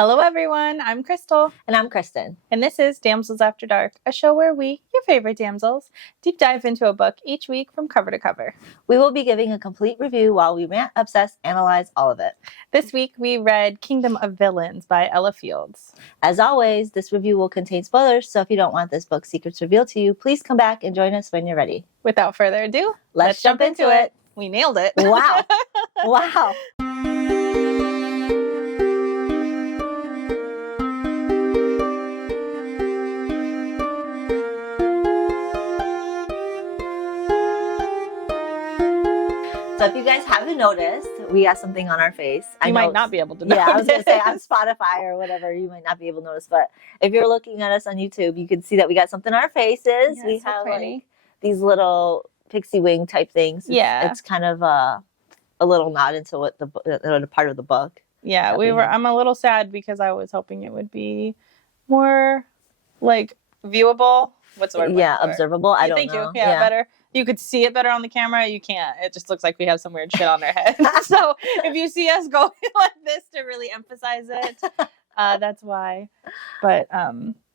Hello, everyone. I'm Crystal. And I'm Kristen. And this is Damsels After Dark, a show where we, your favorite damsels, deep dive into a book each week from cover to cover. We will be giving a complete review while we rant, obsess, analyze all of it. This week, we read Kingdom of Villains by Ella Fields. As always, this review will contain spoilers, so if you don't want this book's secrets revealed to you, please come back and join us when you're ready. Without further ado, let's jump into it. We nailed it. Wow. Wow. So if you guys haven't noticed, we got something on our face. You might not be able to notice. Yeah, I was going to say on Spotify or whatever, you might not be able to notice. But if you're looking at us on YouTube, you can see that we got something on our faces. Yeah, we so have pretty. like these little pixie wing type things. It's kind of a little nod into what the part of the book. Yeah, I'm a little sad because I was hoping it would be more like viewable. What's the word? Yeah, observable. I don't Thank know. You. Yeah, better. You could see it better on the camera. You can't. It just looks like we have some weird shit on our head. So if you see us going like this to really emphasize it, that's why. But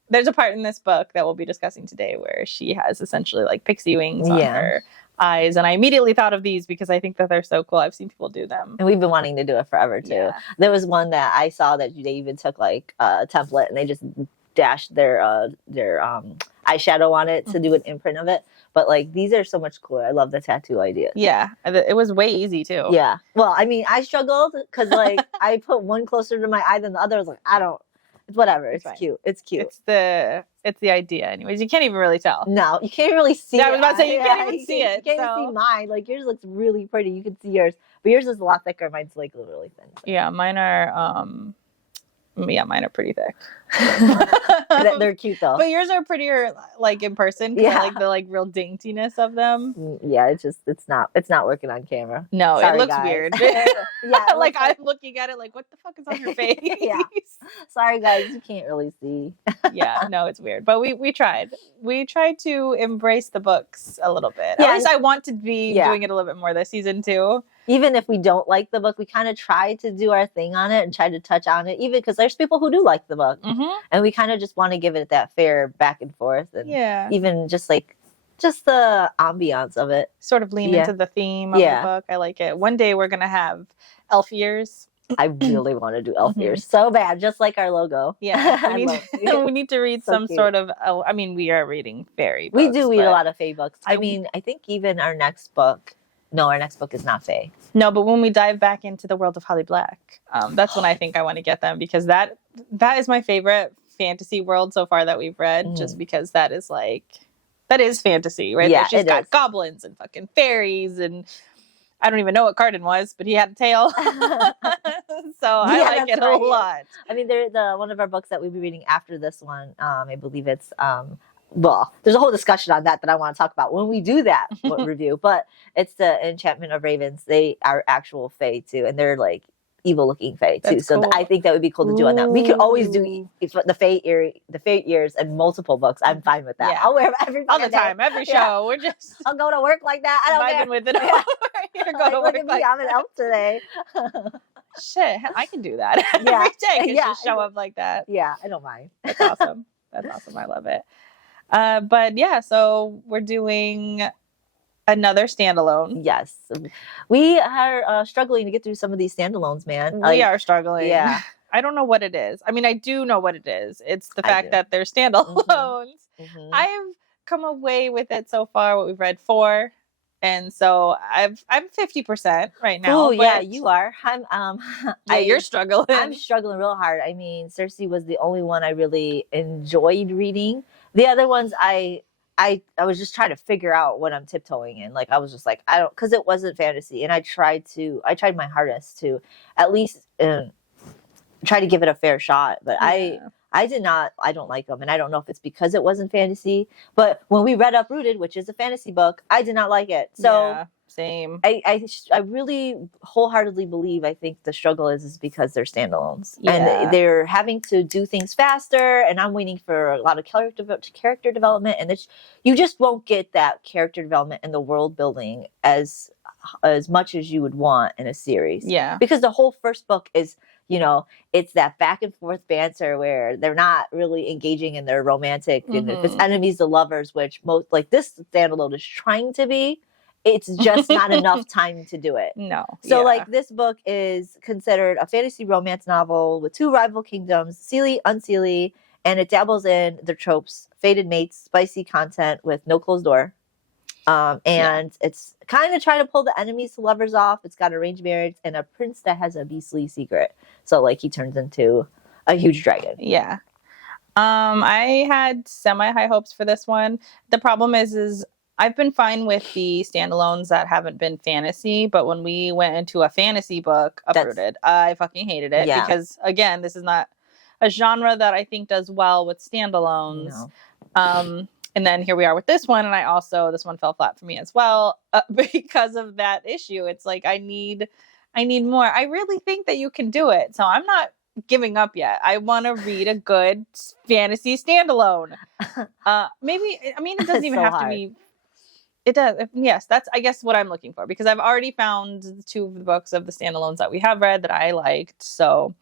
there's a part in this book that we'll be discussing today where she has essentially like pixie wings on her eyes. And I immediately thought of these because I think that they're so cool. I've seen people do them. And we've been wanting to do it forever too. Yeah. There was one that I saw that they even took like a template and they just dashed their eyeshadow on it to do an imprint of it. But like these are so much cooler. I love the tattoo idea. Yeah, it was way easy too. Yeah. Well, I mean, I struggled because like I put one closer to my eye than the other. I was like, it's whatever. It's cute. It's cute. It's the idea. Anyways, you can't even really tell. No, you can't really see. I was about to say you can't even see it. You can't even see mine. Like yours looks really pretty. You can see yours, but yours is a lot thicker. Mine's like really thin. So. Yeah, mine are pretty thick. They're cute though. But yours are prettier like in person. Yeah. I like the like real daintiness of them. Yeah, it's not working on camera. No, sorry, it looks guys. Weird. Yeah, like I'm looking at it like what the fuck is on your face? Yeah. Sorry guys, you can't really see. Yeah, no, it's weird. But we tried. We tried to embrace the books a little bit. Yeah, at least I want to be doing it a little bit more this season too. Even if we don't like the book, we kind of try to do our thing on it and try to touch on it, even because there's people who do like the book. Mm-hmm. And we kind of just want to give it that fair back and forth. And even just the ambiance of it. Sort of lean into the theme of the book. I like it. One day we're going to have elf ears. I really want to do elf ears so bad, just like our logo. Yeah. We need to read some sort of, I mean, we are reading fairy books. We do read a lot of fae books. I mean, I think even our next book is not fae. No, but when we dive back into the world of Holly Black, that's when I think I want to get them because that is my favorite fantasy world so far that we've read, just because that is fantasy, right? Yeah, she's got goblins and fucking fairies, and I don't even know what Cardin was, but he had a tail. So I like it a lot. I mean, one of our books that we'll be reading after this one, I believe it's well, there's a whole discussion on that I want to talk about when we do that review, but it's the Enchantment of Ravens. They are actual fae too, and they're like evil looking fae too. That's so cool. I think that would be cool to do on that. We could always do the fae ears and multiple books. I'm fine with that. Yeah. I'll wear every all the time, every show. We're just I'll go to work like that. I don't care. with it. You're going to work like I'm an elf today. Shit, I can do that every day. Just show up like that. Yeah, I don't mind. That's awesome. That's awesome. I love it. But yeah, so we're doing another standalone. Yes. We are struggling to get through some of these standalones, man. We are struggling. Yeah. I don't know what it is. I mean, I do know what it is. It's the fact that they're standalones. Mm-hmm. I've come away with it so far, what we've read 4. And so I'm 50% right now. Oh yeah, you are. You're struggling. I'm struggling real hard. I mean, Cersei was the only one I really enjoyed reading. The other ones I was just trying to figure out what I'm tiptoeing in. Like I was just like, because it wasn't fantasy, and I tried my hardest to at least try to give it a fair shot. But I don't like them, and I don't know if it's because it wasn't fantasy. But when we read Uprooted, which is a fantasy book, I did not like it. So same. I really wholeheartedly believe I think the struggle is because they're standalones and they're having to do things faster, and I'm waiting for a lot of character development, and you just won't get that character development and the world building as much as you would want in a series. Yeah, because the whole first book is you know, it's that back and forth banter where they're not really engaging in their romantic, and if it's enemies to lovers, which most like this standalone is trying to be, it's just not enough time to do it. No. So like this book is considered a fantasy romance novel with two rival kingdoms, Seelie, Unseelie, and it dabbles in the tropes, fated mates, spicy content with no closed door. And it's kind of trying to pull the enemies to lovers off. It's got arranged marriage and a prince that has a beastly secret. So like he turns into a huge dragon. Yeah. I had semi-high hopes for this one. The problem is I've been fine with the standalones that haven't been fantasy, but when we went into a fantasy book, Uprooted, I fucking hated it because, again, this is not a genre that I think does well with standalones. No. And then here we are with this one, and this one fell flat for me as well because of that issue. It's like I need more. I really think that you can do it, so I'm not giving up yet. I want to read a good fantasy standalone. Maybe it doesn't even have to be. It does. Yes, that's, I guess, what I'm looking for, because I've already found 2 of the books of the standalones that we have read that I liked. So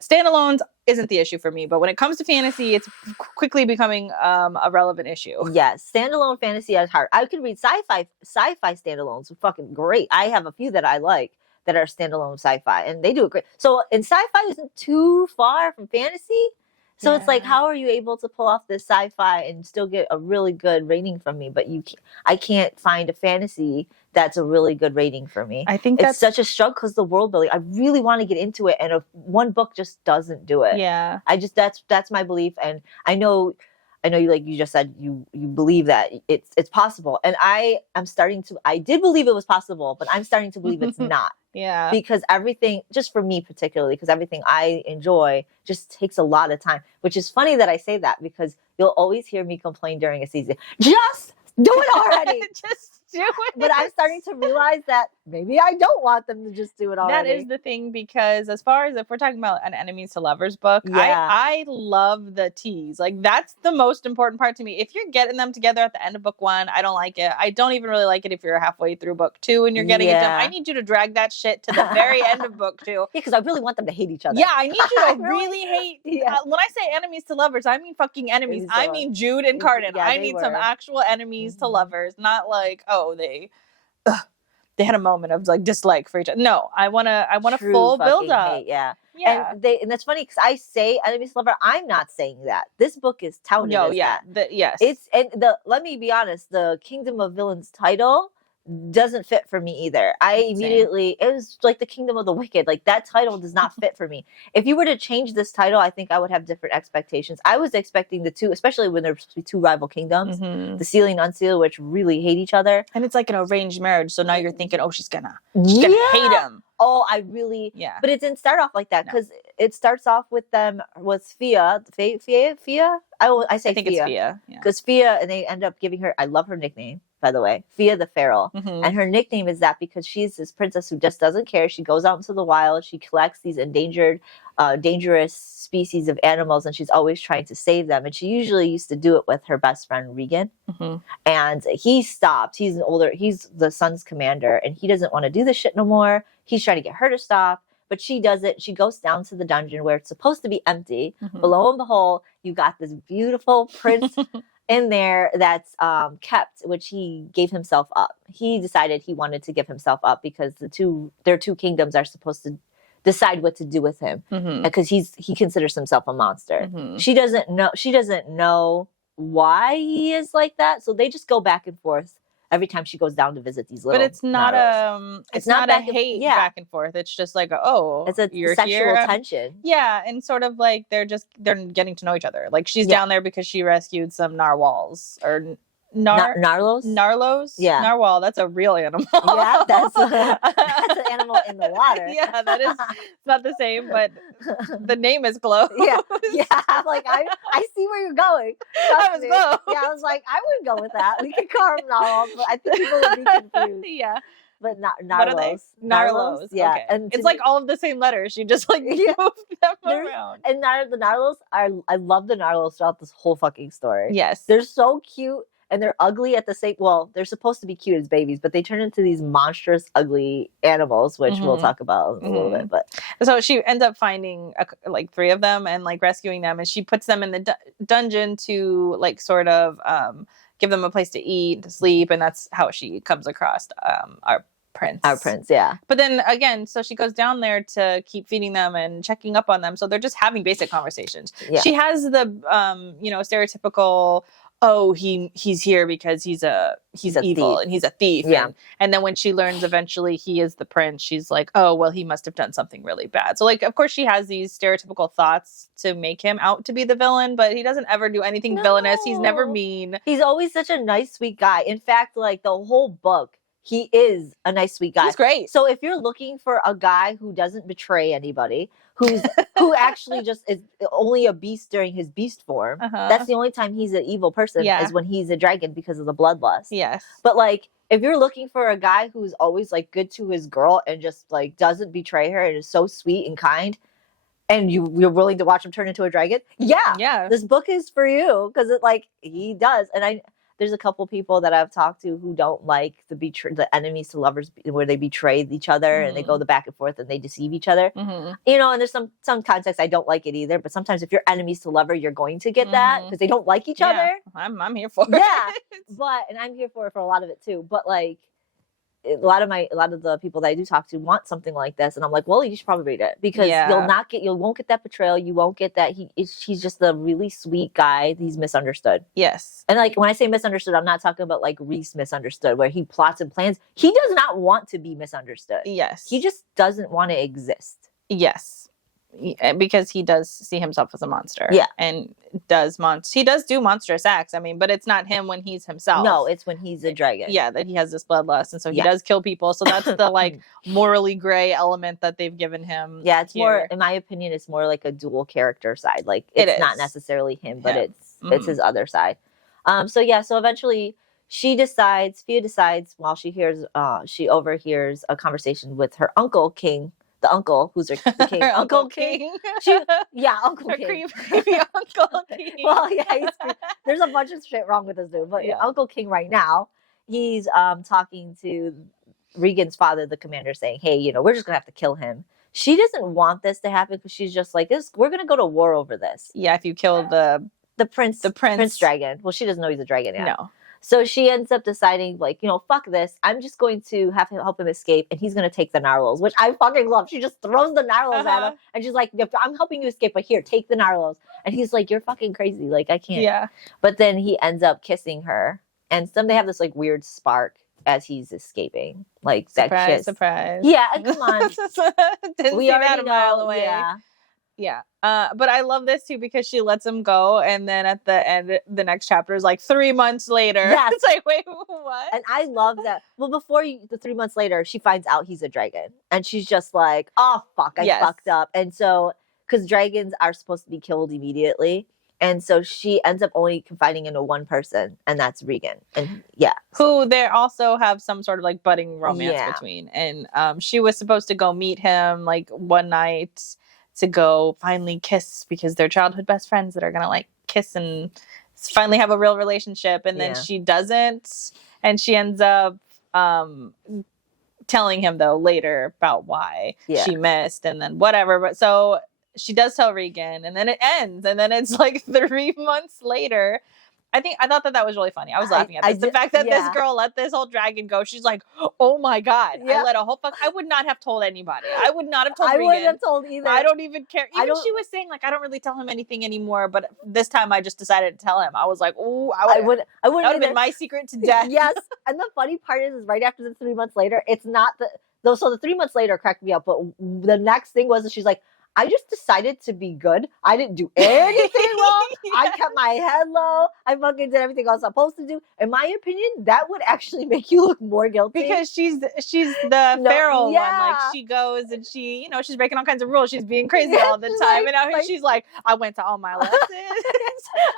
standalones isn't the issue for me, but when it comes to fantasy, it's quickly becoming a relevant issue. Yes, standalone fantasy is hard. I could read sci-fi standalones, fucking great. I have a few that I like that are standalone sci-fi, and they do it great. So, and sci-fi isn't too far from fantasy. So it's like, how are you able to pull off this sci-fi and still get a really good rating from me? But I can't find a fantasy that's a really good rating for me. I think it's such a struggle because the world building. I really want to get into it, and one book just doesn't do it. Yeah, that's my belief, and I know you, like you just said, you believe that it's possible, and I did believe it was possible, but I'm starting to believe it's not. Yeah. Because everything, just for me particularly, because everything I enjoy just takes a lot of time, which is funny that I say that because you'll always hear me complain during a season. Just do it already. Just do it. But I'm starting to realize that maybe I don't want them to just do it already. That is the thing, because as far as if we're talking about an enemies to lovers book, I love the tease. Like, that's the most important part to me. If you're getting them together at the end of book 1, I don't like it. I don't even really like it if you're halfway through book 2 and you're getting it done. I need you to drag that shit to the very end of book 2. Yeah, because I really want them to hate each other. Yeah, I need you to really hate. When I say enemies to lovers, I mean fucking enemies. I mean Jude and Cardin. I need some actual enemies to lovers, not like, oh, they had a moment of like dislike for each other. No, I want a full build up. Hate, yeah. And that's funny because I say enemies to lover. I'm not saying that. This book is touted as that. Yes. Let me be honest, the Kingdom of Villains title doesn't fit for me either. It was like the Kingdom of the Wicked. Like, that title does not fit for me. If you were to change this title, I think I would have different expectations. I was expecting the 2, especially when there's supposed to be 2 rival kingdoms, the Seelie and Unseelie, which really hate each other. And it's like an arranged marriage. So now you're thinking, oh, she's gonna hate him. Oh, but it didn't start off like that, because it starts off with Fia. I think it's Fia. Because Fia, and they end up giving her, I love her nickname, by the way, Fia the Feral. And her nickname is that because she's this princess who just doesn't care. She goes out into the wild. She collects these endangered, dangerous species of animals, and she's always trying to save them. And she usually used to do it with her best friend, Regan. And he stopped. He's the Sun's commander, and he doesn't want to do this shit no more. He's trying to get her to stop. But she does it. She goes down to the dungeon where it's supposed to be empty. But lo and behold, you got this beautiful prince in there that's kept, which he gave himself up. He decided he wanted to give himself up because their 2 kingdoms are supposed to decide what to do with him, because he considers himself a monster. She doesn't know why he is like that, so they just go back and forth every time she goes down to visit these little. But it's not a hate back and forth. It's just like, oh, it's a sexual tension. Yeah, and sort of like they're getting to know each other. Like, she's down there because she rescued some narwhals or Narlos. Narlos. Yeah, narwhal. That's a real animal. Yeah, that's an animal in the water. Yeah, that is. It's not the same, but the name is close. Yeah. I'm like, I see where you're going. That was close. Yeah, I was like, I wouldn't go with that. We could call them narwhals, but I think people would be confused. Yeah. But Narlos. What are they? Narlos. Yeah. Okay. And it's like all of the same letters. You just like moved them around. And the Narlos I love the Narlos throughout this whole fucking story. Yes. They're so cute. and they're ugly at the same. Well, they're supposed to be cute as babies, but they turn into these monstrous, ugly animals, which we'll talk about in a little bit. But so she ends up finding like 3 of them and like rescuing them, and she puts them in the dungeon to like sort of give them a place to eat, to sleep, and that's how she comes across our prince. Our prince, yeah. But then again, so she goes down there to keep feeding them and checking up on them. So they're just having basic conversations. Yeah. She has the stereotypical, oh, he's here because he's evil thief. and he's a thief. Yeah. And then when she learns eventually he is the prince, she's like, oh, well, he must have done something really bad. So like, of course she has these stereotypical thoughts to make him out to be the villain, but he doesn't ever do anything villainous. He's never mean. He's always such a nice, sweet guy. In fact, like the whole book, he is a nice, sweet guy. He's great. So if you're looking for a guy who doesn't betray anybody, who actually just is only a beast during his beast form, that's the only time he's an evil person is when he's a dragon because of the bloodlust. Yes. But like, if you're looking for a guy who's always like good to his girl and just like doesn't betray her and is so sweet and kind, and you're willing to watch him turn into a dragon, this book is for you because it like he does. And there's a couple people that I've talked to who don't like the enemies to lovers where they betray each other and they go the back and forth and they deceive each other. You know, and there's some context I don't like it either. But sometimes if you're enemies to lover, you're going to get that because they don't like each other. I'm here for it. Yeah, and I'm here for it for a lot of it too. But like, a lot of the people that I do talk to want something like this, and I'm like, well, you should probably read it because you won't get that betrayal, you won't get that he's just a really sweet guy. He's misunderstood. Yes, and like when I say misunderstood, I'm not talking about like Reese misunderstood, where he plots and plans. He does not want to be misunderstood. Yes, he just doesn't want to exist. Yes. Because he does see himself as a monster. Yeah. And he does do monstrous acts. I mean, but it's not him when he's himself. No, it's when he's a dragon. Yeah, that he has this bloodlust. And so he does kill people. So that's the like morally gray element that they've given him. Yeah, it's more, in my opinion, it's more like a dual character side. Like it's not necessarily him, but it's his other side. So eventually Fia decides while she overhears a conversation with her uncle King. The uncle, who's the king. Uncle King. Uncle King. Creepy Uncle King. Well, yeah, there's a bunch of shit wrong with this dude. But Uncle King right now, he's talking to Regan's father, the commander, saying, hey, you know, we're just going to have to kill him. She doesn't want this to happen because she's just like, we're going to go to war over this. Yeah, if you kill the prince dragon. Well, she doesn't know he's a dragon yet. No. So she ends up deciding, like, you know, fuck this. I'm just going to have him help him escape, and he's going to take the narwhals, which I fucking love. She just throws the narwhals at him, and she's like, I'm helping you escape, but here, take the narwhals. And he's like, you're fucking crazy. Like, I can't. Yeah. But then he ends up kissing her, and they have this, like, weird spark as he's escaping. Like, that kiss. Surprise. Yeah, come on. We already that a mile away. Yeah. Yeah. But I love this too because she lets him go, and then at the end, the next chapter is like 3 months later. Yes. It's like, wait, what? And I love that. Well, the 3 months later, she finds out he's a dragon, and she's just like, "Oh fuck, I fucked up." And so, because dragons are supposed to be killed immediately, and so she ends up only confiding into one person, and that's Regan. And who they also have some sort of like budding romance between. And she was supposed to go meet him like one night to go finally kiss because they're childhood best friends that are gonna like kiss and finally have a real relationship, and then she doesn't, and she ends up telling him though later about why she missed, and then whatever. But so she does tell Regan, and then it ends, and then it's like 3 months later. I thought that was really funny. I was laughing at this. The fact that this girl let this whole dragon go. She's like, oh my God. I let a whole I would not have told anybody. I would not have told Regan. I wouldn't have told either. I don't even care. Even she was saying like, I don't really tell him anything ananymore. But this time I just decided to tell him. I was like, ooh, I would have been my secret to death. Yes. And the funny part is right after the 3 months later, it's not so the 3 months later cracked me up. But the next thing was she's like, I just decided to be good. I didn't do anything wrong. I kept my head low. I fucking did everything I was supposed to do. In my opinion, that would actually make you look more guilty. Because she's the feral one. Like she goes and she's breaking all kinds of rules. She's being crazy all the time. And now she's like, I went to all my lessons.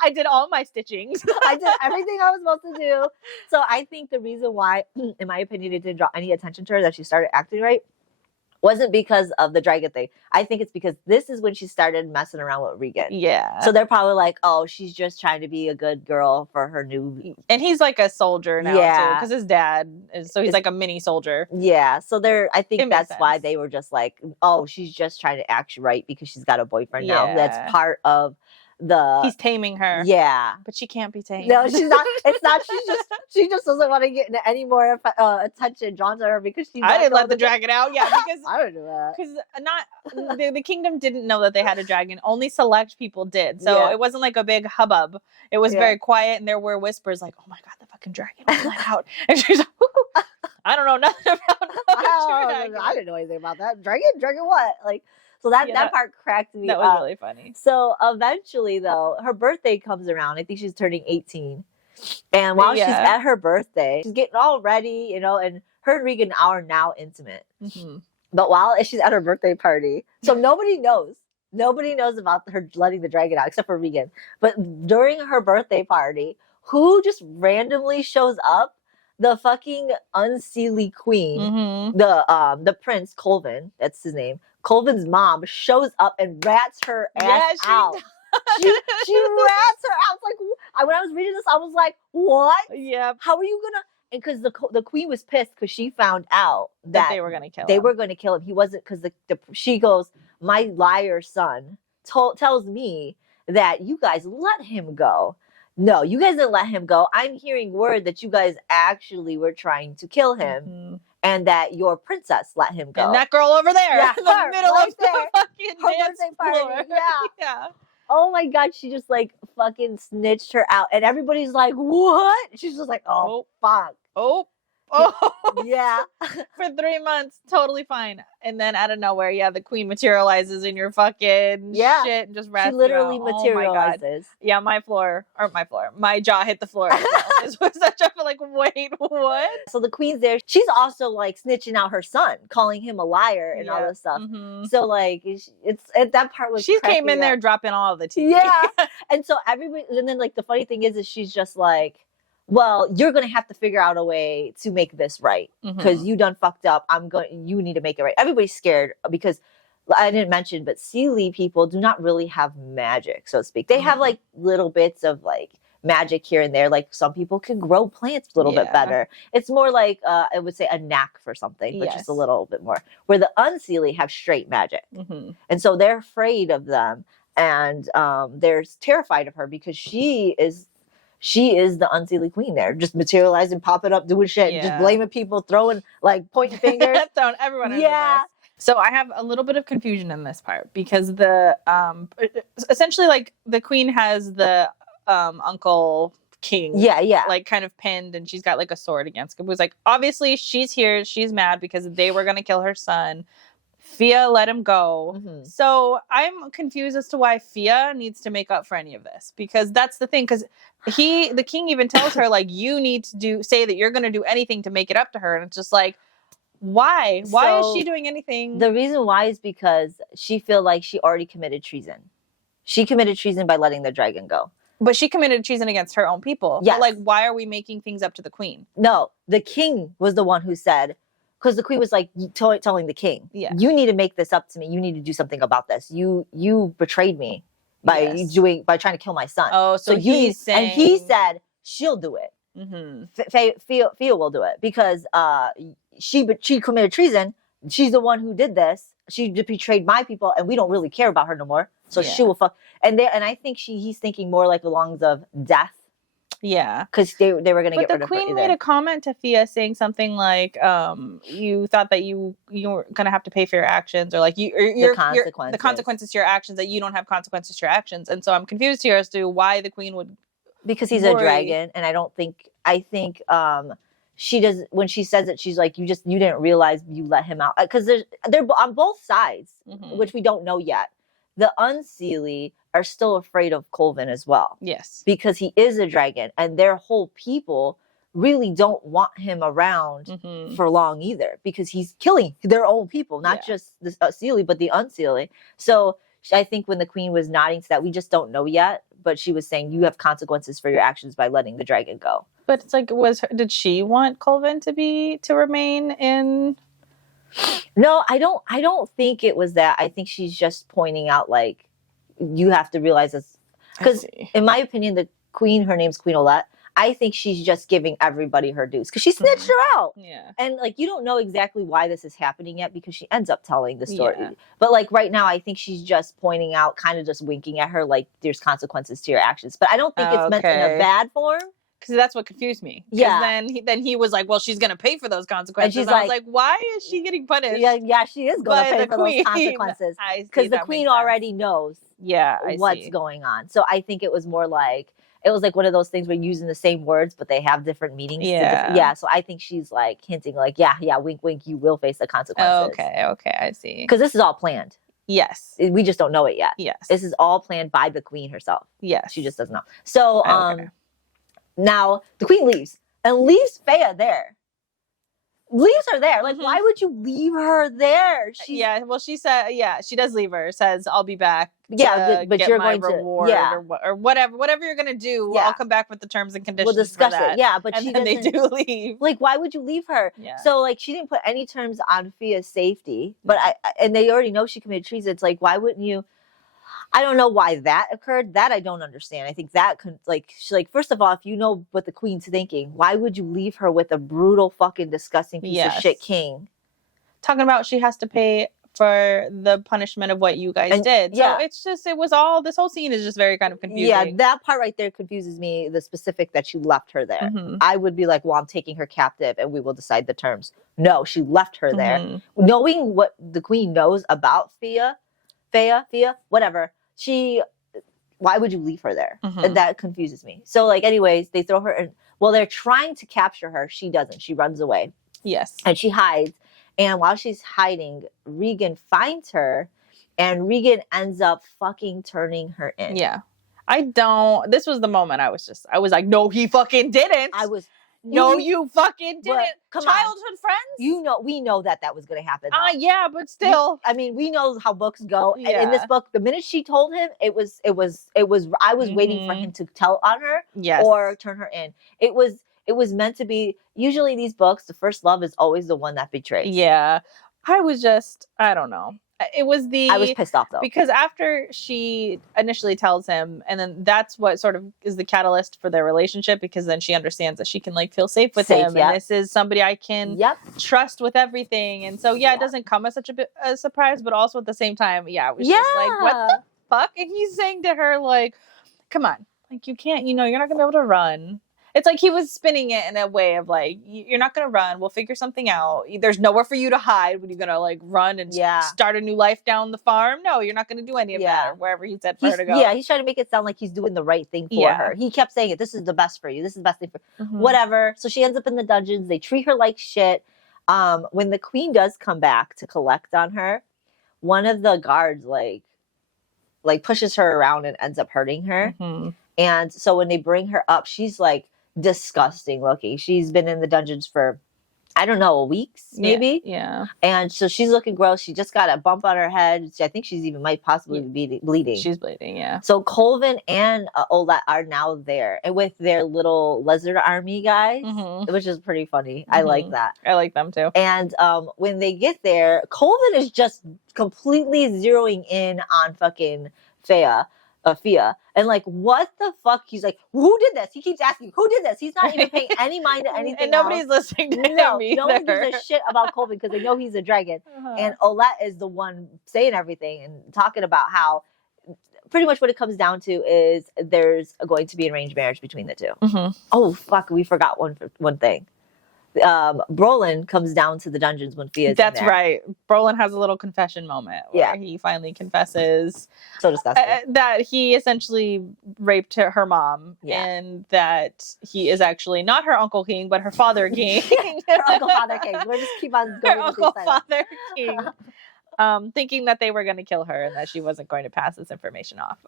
I did all my stitchings. I did everything I was supposed to do. So I think the reason why, in my opinion, it didn't draw any attention to her that she started acting right wasn't because of the dragon thing. I think it's because this is when she started messing around with Regan. Yeah. So they're probably like, oh, she's just trying to be a good girl for her new. And he's like a soldier now too, because his dad is, so he's like a mini soldier. Yeah. So I think that's why sense. they were just like, oh, she's just trying to act right because she's got a boyfriend now. That's part of he's taming her. Yeah. But she can't be tamed. No, she's not. It's not. She just doesn't want to get any more attention drawn to her because she. I didn't let the dragon out. Yeah, because I don't do that. Because the kingdom didn't know that they had a dragon. Only select people did. So it wasn't like a big hubbub. It was very quiet, and there were whispers like, "Oh my god, the fucking dragon was let out!" And she's like, "I don't know nothing about dragon. I didn't know anything about that dragon. Dragon what? Like." So that part cracked me up. That was really funny. So eventually, though, her birthday comes around. I think she's turning 18. And while she's at her birthday, she's getting all ready, and her and Regan are now intimate. Mm-hmm. But while she's at her birthday party, so nobody knows. Nobody knows about her letting the dragon out except for Regan. But during her birthday party, who just randomly shows up? The fucking unseelie queen, the prince, Colvin, that's his name. Colvin's mom shows up and rats her ass out. She rats her out. Like, when I was reading this, I was like, what? Yeah. How are you gonna? And because the queen was pissed because she found out that they were gonna kill him. They were gonna kill him. He wasn't, because she goes, my liar son tells me that you guys let him go. No, you guys didn't let him go. I'm hearing word that you guys actually were trying to kill him, and that your princess let him go. And that girl over there, in the middle of the fucking dance floor. Yeah. Oh my god, she just like fucking snitched her out, and everybody's like, "What?" She's just like, "Oh fuck." Oh. Yeah. For 3 months, totally fine. And then out of nowhere, the queen materializes in your fucking shit and just rats. She literally you materializes. Yeah, my jaw hit the floor. It was such a like, wait, what? So the queen's there. She's also like snitching out her son, calling him a liar and all this stuff. Mm-hmm. So like, that part was. She came in there dropping all of the tea. Yeah. And so everybody, and then like the funny thing is she's just like, well, you're going to have to figure out a way to make this right because you done fucked up. You need to make it right. Everybody's scared because I didn't mention, but Sealy people do not really have magic, so to speak. They have like little bits of like magic here and there. Like some people can grow plants a little bit better. It's more like, I would say a knack for something, but just a little bit more. Where the Unseelie have straight magic. Mm-hmm. And so they're afraid of them. And they're terrified of her because she is the Unseelie queen there, just materializing, popping up, doing shit, just blaming people, throwing, like, pointing fingers. Throwing everyone under the bus. So I have a little bit of confusion in this part because the, essentially, like, the queen has the Uncle King. Yeah. Like, kind of pinned, and she's got, like, a sword against him. It was like, obviously, she's here, she's mad because they were going to kill her son. Fia let him go. Mm-hmm. So I'm confused as to why Fia needs to make up for any of this, because that's the thing. Because the king even tells her, like, you need to say that you're going to do anything to make it up to her. And it's just like, why? Why is she doing anything? The reason why is because she feel like she already committed treason. She committed treason by letting the dragon go. But she committed treason against her own people. Yes. But, like, why are we making things up to the queen? No, the king was the one who said, because the queen was like telling the king, you need to make this up to me. You need to do something about this. You betrayed me by trying to kill my son. Oh, so he's saying... And he said, she'll do it. Mm-hmm. Fia will do it because she committed treason. She's the one who did this. She betrayed my people, and we don't really care about her no more. So she will fuck. And I think he's thinking more like along the death. Yeah, because they were going to get rid of her. But the queen made a comment to Fia saying something like, "You thought that you were going to have to pay for your actions, or like the consequences to your actions, that you don't have consequences to your actions." And so I'm confused here as to why the queen would. Because he's a dragon, and I think she does when she says it. She's like, you didn't realize you let him out, because they're on both sides, which we don't know yet. The Unseelie are still afraid of Colvin as well. Yes. Because he is a dragon, and their whole people really don't want him around for long either, because he's killing their own people, not just the Seelie, but the Unseelie. So I think when the queen was nodding to that, we just don't know yet, but she was saying you have consequences for your actions by letting the dragon go. But it's like, did she want Colvin to remain in No, I don't think it was that. I think she's just pointing out like you have to realize this, because in my opinion, the queen, her name's Queen Olette. I think she's just giving everybody her dues because she snitched her out. Yeah. And like you don't know exactly why this is happening yet because she ends up telling the story. Yeah. But like right now, I think she's just pointing out, kind of just winking at her, like there's consequences to your actions. But I don't think it's meant in a bad form. Because that's what confused me. Yeah. Then he was like, well, she's going to pay for those consequences. And she's I was like, why is she getting punished? Yeah, she is going to pay for queen. those consequences. Because the queen already knows what's going on. So I think it was more like, it was like one of those things where you're using the same words, but they have different meanings. Yeah. So I think she's like hinting like, yeah, wink, wink, you will face the consequences. Okay, I see. Because this is all planned. Yes. We just don't know it yet. Yes. This is all planned by the queen herself. Yes. She just doesn't know. So now the queen leaves and leaves Fea there. Leaves her there. Like, why would you leave her there? She said, she does leave her. Says, I'll be back. But get you're my going reward to, or whatever you're going to do. I'll come back with the terms and conditions. We'll discuss for that. it. Yeah, but and then they do leave. Like, why would you leave her? Yeah. So, like, she didn't put any terms on Fea's safety, but and they already know she committed treason. It's like, why wouldn't you? I don't know why that occurred. That I don't understand. I think that could first of all, if you know what the queen's thinking, why would you leave her with a brutal, fucking disgusting piece of shit king? Talking about she has to pay for the punishment of what you guys did. So it's just, this whole scene is just very kind of confusing. Yeah, that part right there confuses me, the specific that you left her there. I would be like, well, I'm taking her captive and we will decide the terms. No, she left her there. Knowing what the queen knows about Fea, whatever. Why would you leave her there? That confuses me. So, like, anyways, they throw her in. Well, they're trying to capture her. She doesn't. She runs away. Yes. And she hides. And while she's hiding, Regan finds her. And Regan ends up fucking turning her in. Yeah. This was the moment I was like, no, he fucking didn't. No, you fucking didn't. Childhood friends? We know that was going to happen. Yeah, but still. We know how books go. And in this book, the minute she told him, I was waiting for him to tell on her or turn her in. It was meant to be. Usually these books, the first love is always the one that betrays. Yeah. I don't know. I was pissed off though. Because after she initially tells him, and then that's what sort of is the catalyst for their relationship, because then she understands that she can like feel safe with him. And this is somebody I can trust with everything. And so, it doesn't come as such a surprise, but also at the same time, it was just like, what the fuck? And he's saying to her, like, come on, like you can't, you're not gonna be able to run. It's like he was spinning it in a way of like, you're not going to run. We'll figure something out. There's nowhere for you to hide. When you're going to like run and start a new life down the farm. No, you're not going to do any of that or wherever he said for her to go. Yeah, he's trying to make it sound like he's doing the right thing for her. He kept saying it. This is the best for you. This is the best thing for whatever. So she ends up in the dungeons. They treat her like shit. When the queen does come back to collect on her, one of the guards like pushes her around and ends up hurting her. And so when they bring her up, she's like, disgusting looking. She's been in the dungeons for I don't know, weeks maybe. Yeah. And so she's looking gross. She just got a bump on her head. I think she's even might possibly be bleeding. She's bleeding. Yeah. So Colvin and Olette are now there, and with their little lizard army guys, which is pretty funny. I like that. I like them too. And when they get there, Colvin is just completely zeroing in on fucking Fea. And like, what the fuck? He's like, who did this? He keeps asking, who did this? He's not even paying any mind to anything. And nobody's listening to him either. No one gives a shit about Colvin because they know he's a dragon. And Olette is the one saying everything and talking about how pretty much what it comes down to is there's going to be an arranged marriage between the two. Oh, fuck. We forgot one thing. Brolin comes down to the dungeons when Fea's That's in there. right. Brolin has a little confession moment where he finally confesses so disgusting. That he essentially raped her mom and that he is actually not her Uncle King, but her Father King. Her Uncle Father King. We'll just keep on going. Her Uncle Father King. Thinking that they were going to kill her and that she wasn't going to pass this information off.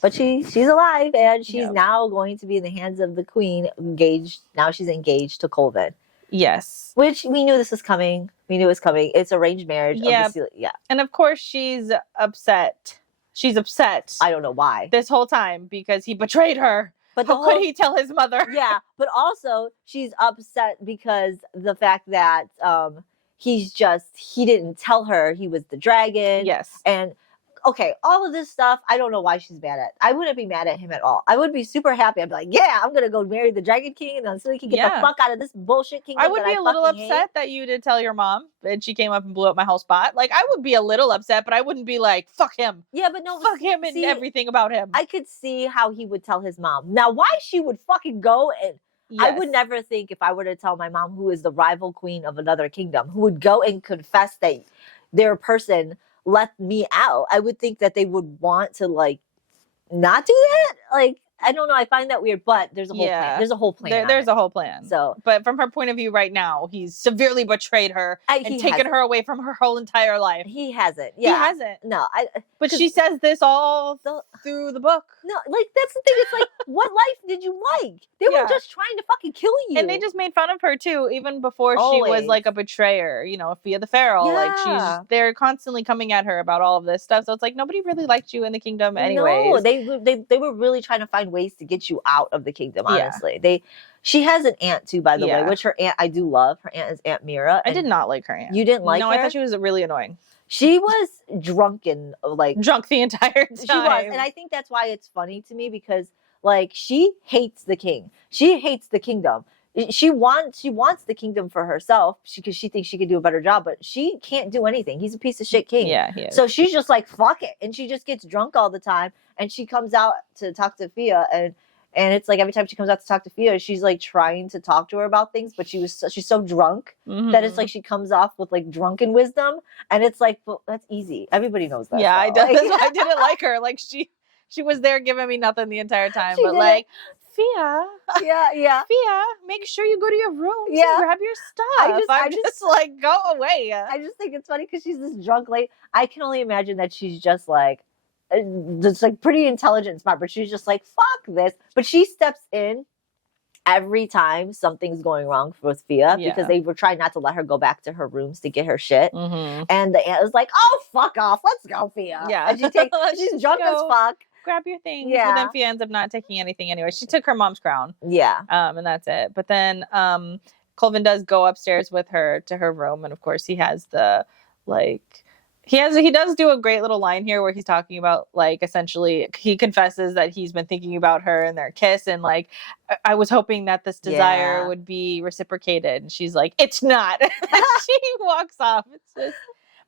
But she's alive and she's now going to be in the hands of the queen, engaged. Now she's engaged to Colvin. Yes. Which we knew this was coming. We knew it was coming. It's arranged marriage. Yeah. And of course she's upset. She's upset. I don't know why. This whole time because he betrayed her. But how could he tell his mother? Yeah. But also she's upset because the fact that he didn't tell her he was the dragon. Yes. And okay, all of this stuff, I don't know why she's mad at. I wouldn't be mad at him at all. I would be super happy. I'd be like, yeah, I'm gonna go marry the Dragon King, and then so he can get the fuck out of this bullshit kingdom. I would be a little upset that you did tell your mom and she came up and blew up my whole spot. Like, I would be a little upset, but I wouldn't be like, fuck him. Yeah, but no, fuck him and everything about him. I could see how he would tell his mom. Now, why she would fucking go and I would never think if I were to tell my mom, who is the rival queen of another kingdom, who would go and confess that their person let me out, I would think that they would want to like not do that. Like, I don't know. I find that weird, but there's a whole plan. There's a whole plan. There's a whole plan. So, but from her point of view right now, he's severely betrayed her and taken her away from her whole entire life. He hasn't. Yeah. He hasn't. No. But she says this all through the book. No, like, that's the thing. It's like, what life did you like? They were just trying to fucking kill you. And they just made fun of her, too, even before she was, like, a betrayer. You know, Fia the Feral. Yeah. Like, they're constantly coming at her about all of this stuff. So it's like, nobody really liked you in the kingdom anyways. No, they were really trying to find ways to get you out of the kingdom, honestly. She has an aunt, too, by the way, which her aunt I do love. Her aunt is Aunt Mira. I did not like her aunt. You didn't like her? No, I thought she was really annoying. She was drunken, like... Drunk the entire time. She was, and I think that's why it's funny to me, because, like, she hates the king. She hates the kingdom. She wants the kingdom for herself because she thinks she could do a better job, but she can't do anything. He's a piece of shit king. Yeah, he is. So she's just like, fuck it. And she just gets drunk all the time, and she comes out to talk to Fia, and it's like every time she comes out to talk to Fia, she's like trying to talk to her about things, but she's so drunk that it's like she comes off with like drunken wisdom, and it's like, well, that's easy. Everybody knows that. Yeah, though. That's why I didn't like her. Like she was there giving me nothing the entire time, but like, Fia, Fia, make sure you go to your room and grab your stuff. I'm just like, go away. I just think it's funny because she's this drunk lady. I can only imagine that she's just like, it's like pretty intelligent and smart, but she's just like, fuck this. But she steps in every time something's going wrong with Fia because they were trying not to let her go back to her rooms to get her shit. And the aunt is like, oh, fuck off. Let's go, Fia. Yeah. And she's drunk as fuck. Grab your things. Yeah. But then Fia ends up not taking anything anyway. She took her mom's crown. Yeah. And that's it. But then Colvin does go upstairs with her to her room. And of course he has the he does do a great little line here where he's talking about, like, essentially he confesses that he's been thinking about her and their kiss, and like, I was hoping that this desire would be reciprocated, and she's like, it's not. She walks off. It's just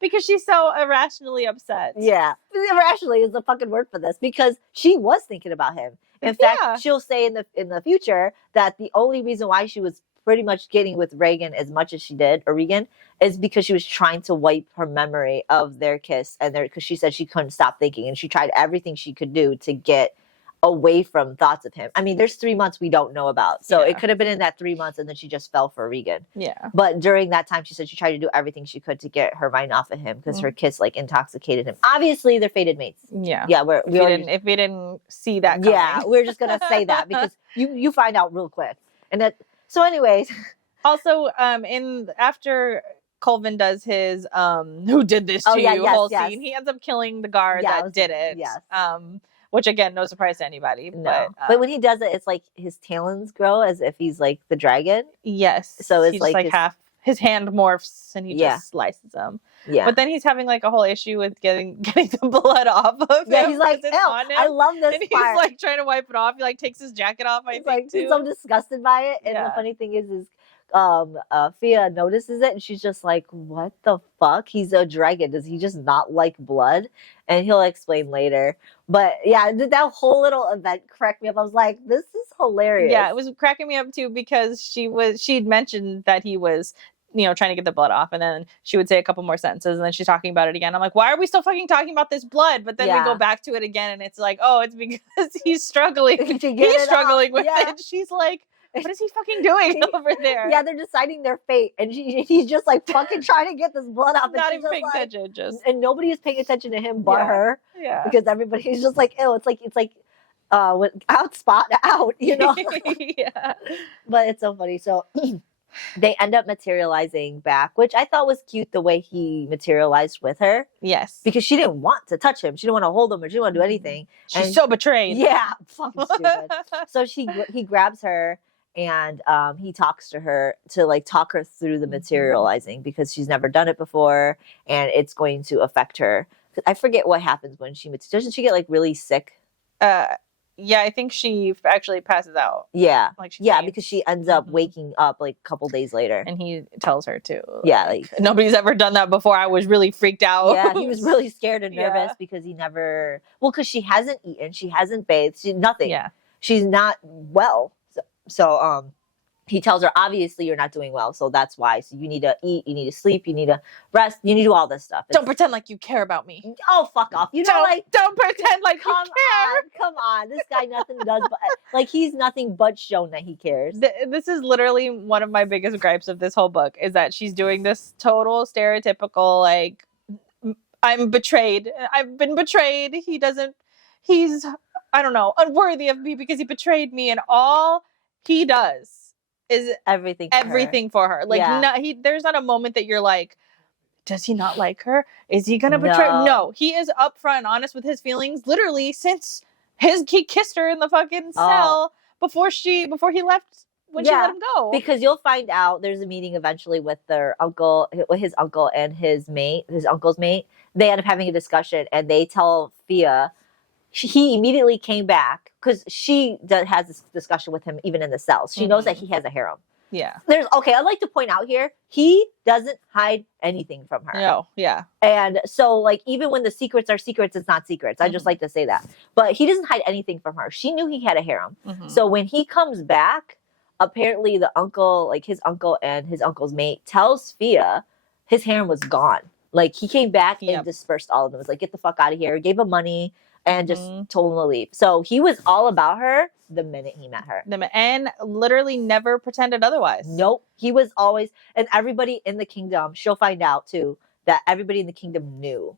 because she's so irrationally upset. Yeah, irrationally is the fucking word for this, because she was thinking about him. In fact, she'll say in the future that the only reason why she was pretty much getting with Regan as much as she did, or Regan, is because she was trying to wipe her memory of their kiss, and because she said she couldn't stop thinking, and she tried everything she could do to get away from thoughts of him. I mean, there's 3 months we don't know about, so it could have been in that 3 months, and then she just fell for Regan. Yeah. But during that time, she said she tried to do everything she could to get her mind off of him because her kiss like intoxicated him. Obviously, they're fated mates. Yeah. Yeah. If we didn't see that coming. Yeah, we're just gonna say that because you find out real quick, and that. So, anyways, also, after Colvin does his who did this to you whole scene, he ends up killing the guard that did it. Yes. Which again, no surprise to anybody. No. But when he does it, it's like his talons grow as if he's like the dragon. Yes. So it's like half his hand morphs and he just slices him. Yeah. But then he's having like a whole issue with getting the blood off of him. Yeah, he's like, ew, I love this and part. He's like trying to wipe it off. He like takes his jacket off, I think, too. He's so disgusted by it. And the funny thing is Fia notices it and she's just like, what the fuck? He's a dragon. Does he just not like blood? And he'll explain later. But yeah, that whole little event cracked me up. I was like, this is hilarious. Yeah, it was cracking me up too because she'd mentioned that he was trying to get the blood off, and then she would say a couple more sentences, and then she's talking about it again. I'm like, why are we still fucking talking about this blood? But then we go back to it again, and it's like, oh, it's because he's struggling. He's struggling with it. She's like, what is he fucking doing over there? Yeah, they're deciding their fate, and he's just like fucking trying to get this blood off. Not even paying attention, and nobody is paying attention to him but her. Yeah, because everybody's just like, ew. It's like out spot out, Yeah, but it's so funny. So. They end up materializing back, which I thought was cute the way he materialized with her. Yes. Because she didn't want to touch him. She didn't want to hold him or she didn't want to do anything. She's so betrayed. Yeah. Fucking stupid. So he grabs her and he talks to her to like talk her through the materializing because she's never done it before and it's going to affect her. I forget what happens when doesn't she get like really sick? Yeah, I think she actually passes out. Yeah. Like she yeah, faints. because she ends up waking up like a couple days later. And he tells her to. Yeah, like nobody's ever done that before. I was really freaked out. Yeah, he was really scared and nervous because he never. Well, because she hasn't eaten, she hasn't bathed, nothing. Yeah, she's not well. So he tells her, obviously you're not doing well, so that's why. So you need to eat, you need to sleep, you need to rest, you need to do all this stuff. Don't pretend like you care about me. Oh, fuck off! You know, don't pretend like you care. Come on, this guy nothing does but like he's nothing but shown that he cares. This is literally one of my biggest gripes of this whole book is that she's doing this total stereotypical like I'm betrayed. I've been betrayed. He's I don't know, unworthy of me because he betrayed me, and all he does is everything for her. Like there's not a moment that you're like, does he not like her? Is he gonna betray? No, he is upfront and honest with his feelings. Literally, since he kissed her in the fucking cell before he left when she let him go. Because you'll find out there's a meeting eventually with his uncle and his uncle's mate. They end up having a discussion, and they tell Fia. He immediately came back because she has this discussion with him even in the cells. She knows that he has a harem. Yeah. I'd like to point out here, he doesn't hide anything from her. No, yeah. And so, like, even when the secrets are secrets, it's not secrets. I just like to say that. But he doesn't hide anything from her. She knew he had a harem. So when he comes back, apparently the uncle, like his uncle and his uncle's mate, tells Fia his harem was gone. Like, he came back and dispersed all of them. It was like, get the fuck out of here. Gave him money. And just told him to leave. So he was all about her the minute he met her. And literally never pretended otherwise. Nope. He was always, and everybody in the kingdom, she'll find out too, that everybody in the kingdom knew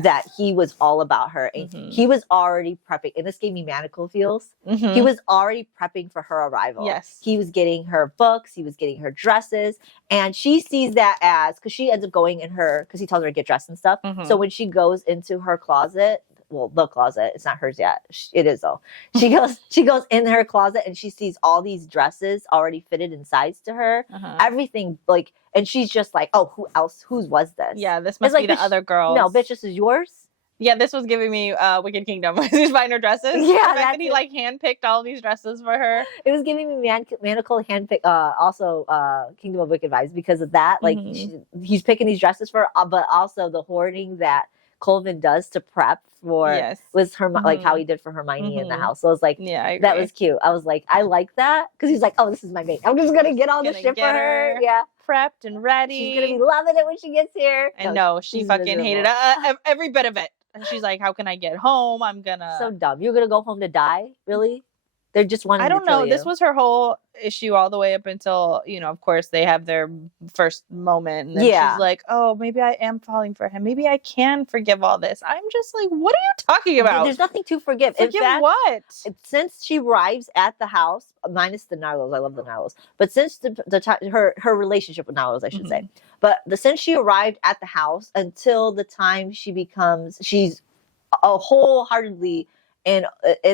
that he was all about her. And he was already prepping, and this gave me Manacle feels. He was already prepping for her arrival. Yes. He was getting her books, he was getting her dresses, and she sees that as, because she ends up going in her, because he tells her to get dressed and stuff. So when she goes into her closet, well, the closet, it's not hers yet. It is though. She goes in her closet and she sees all these dresses already fitted in size to her. Everything like, and she's just like, oh, whose was this? Yeah, this must be the other girl. No, bitch, this is yours. Yeah, this was giving me Wicked Kingdom. He's buying her dresses. Yeah, the fact that he like handpicked all these dresses for her. It was giving me Manacle handpick. Also, Kingdom of Wicked vibes because of that. Like he's picking these dresses for her, but also the hoarding that Colvin does to prep for was her like how he did for Hermione in the house. So I was like, that was cute. I was like, I like that because he's like, oh, this is my mate. I'm just gonna get all this shit for her. Yeah, prepped and ready. She's gonna be loving it when she gets here. And no, she fucking hated every bit of it. And she's like, how can I get home? I'm gonna so dumb. You're gonna go home to die? Really? They're just wanting. I don't know. This was her whole issue all the way up until, of course, they have their first moment. And then she's like, oh, maybe I am falling for him. Maybe I can forgive all this. I'm just like, what are you talking about? There's nothing to forgive. Forgive what? Since she arrives at the house, minus the Narlos, I love the Narlos, but since her relationship with Narlos, I should say, but since she arrived at the house until the time she's wholeheartedly in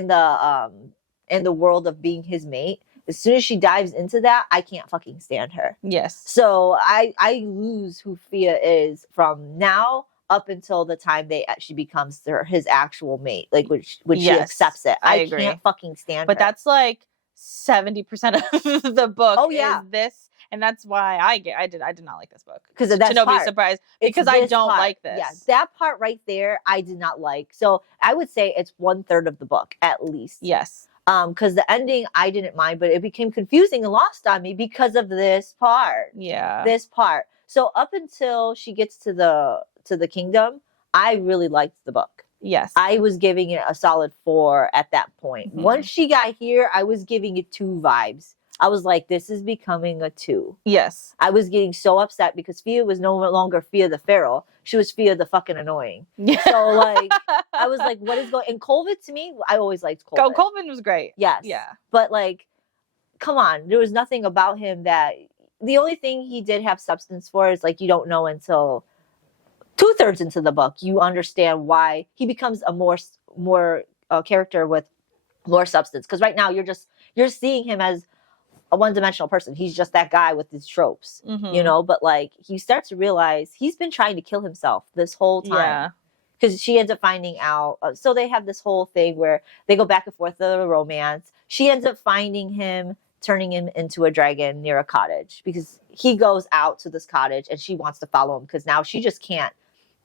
the world of being his mate, as soon as she dives into that, I can't fucking stand her. Yes. So I lose who Fia is from now up until the time she becomes his actual mate, like when she accepts it. I agree. Can't fucking stand her. But that's like 70% of the book. Oh yeah. Is this, and that's why I did not like this book. Because to nobody's surprise, because I don't like this. Yeah, that part right there, I did not like. So I would say it's 1/3 of the book at least. Yes. Because the ending I didn't mind, but it became confusing and lost on me because of this part. Yeah. This part. So up until she gets to the kingdom, I really liked the book. Yes. I was giving it a solid 4 at that point. Once she got here, I was giving it 2 vibes. I was like, this is becoming a 2. Yes. I was getting so upset because Fia was no longer Fia the Feral. She was Fia the fucking annoying. Yeah. So, like, I was like, what is going... And Colvin, to me, I always liked Colvin. Oh, Colvin was great. Yes. Yeah. But, like, come on. There was nothing about him that... The only thing he did have substance for is, like, you don't know until 2/3 into the book. You understand why he becomes a more character with more substance. Because right now, you're seeing him as a one-dimensional person. He's just that guy with his tropes, you know. But like he starts to realize he's been trying to kill himself this whole time. Yeah. Because she ends up finding out. So they have this whole thing where they go back and forth the romance. She ends up finding him, turning him into a dragon near a cottage because he goes out to this cottage and she wants to follow him because now she just can't.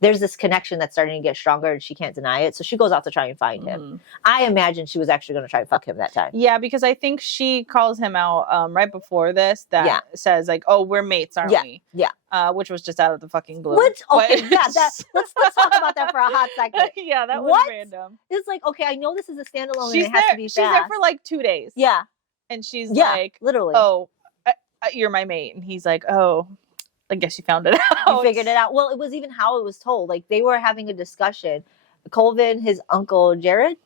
There's this connection that's starting to get stronger and she can't deny it. So she goes out to try and find him. I imagine she was actually going to try to fuck him that time. Yeah, because I think she calls him out right before this that says like, oh, we're mates, aren't we? Yeah. Which was just out of the fucking blue. Which, okay, But- yeah, let's talk about that for a hot second. Yeah, that was What? random. It's like, okay, I know this is a standalone She's and it has there. to be She's there fast. for like 2 days. Yeah. And she's Yeah, like, literally. oh, you're my mate. And he's like, oh, I guess you found it out. You figured it out. Well, it was even how it was told. Like they were having a discussion. Colvin, his uncle Jared,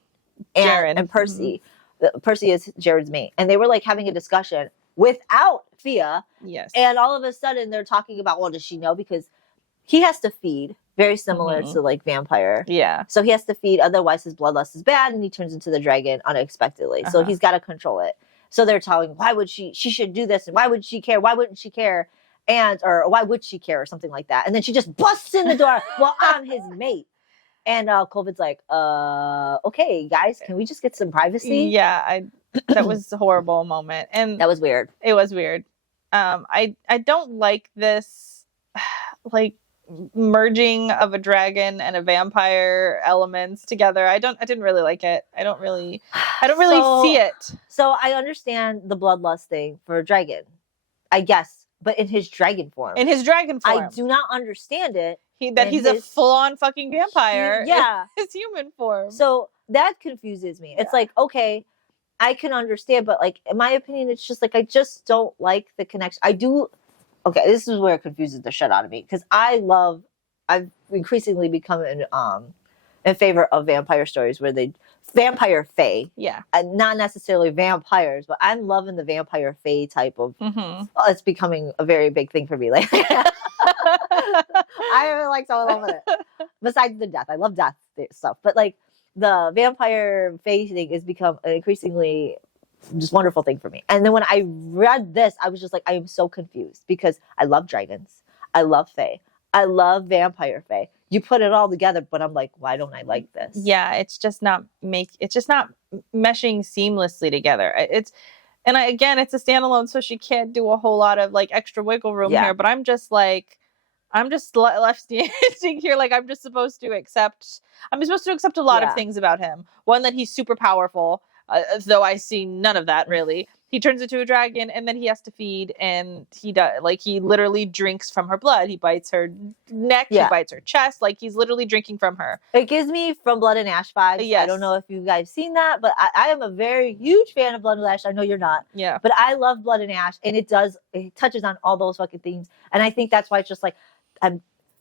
and Percy. Percy is Jared's mate. And they were like having a discussion without Fia. Yes. And all of a sudden they're talking about, well, does she know? Because he has to feed, very similar to like vampire. Yeah. So he has to feed, otherwise his bloodlust is bad and he turns into the dragon unexpectedly. So he's got to control it. So they're telling, why would she should do this and why would she care? Why wouldn't she care? Or why would she care or something like that? And then she just busts in the door. Well, I'm his mate. And Colvin's like, okay, guys, can we just get some privacy? Yeah, that was a horrible moment. And that was weird. It was weird. I don't like this like merging of a dragon and a vampire elements together. I didn't really like it. I don't really see it. So I understand the bloodlust thing for a dragon, I guess, but in his dragon form. In his dragon form. I do not understand it. He's a full-on fucking vampire. Yeah. In his human form. So that confuses me. It's like, okay, I can understand, but like in my opinion, it's just like I just don't like the connection. I do. Okay, this is where it confuses the shit out of me because I've increasingly become in favor of vampire stories where vampire fae. Yeah. Not necessarily vampires, but I'm loving the vampire fae type of. It's becoming a very big thing for me lately. I really like all of it. Besides the death, I love death stuff, but like the vampire fae thing has become an increasingly just wonderful thing for me. And then when I read this, I was just like, I am so confused because I love dragons, I love fae, I love vampire fae. You put it all together, but I'm like, why don't I like this? Yeah, it's just not meshing seamlessly together. It's a standalone, so she can't do a whole lot of like extra wiggle room here. But I'm just left standing here like I'm supposed to accept a lot of things about him. One, that he's super powerful, though I see none of that really. He turns into a dragon, and then he has to feed, and he literally drinks from her blood. He bites her neck, he bites her chest, like he's literally drinking from her. It gives me From Blood and Ash vibes. Yes. I don't know if you guys seen that, but I am a very huge fan of Blood and Ash. I know you're not. Yeah. But I love Blood and Ash, and it touches on all those fucking themes. And I think that's why it's just like,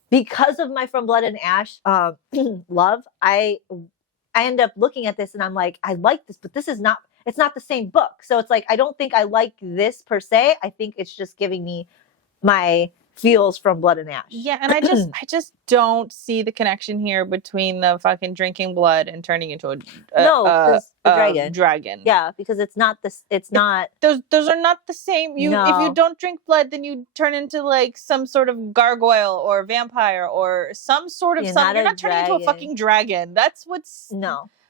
because of my From Blood and Ash love, I end up looking at this and I'm like, I like this, but it's not the same book. So it's like, I don't think I like this per se. I think it's just giving me my feels from Blood and Ash. Yeah, and I just don't see the connection here between the fucking drinking blood and turning into a dragon. Yeah, because it's not this. It's not. Those are not the same. If you don't drink blood, then you turn into like some sort of gargoyle or vampire or some sort of something. You're not turning into a fucking dragon. That's what's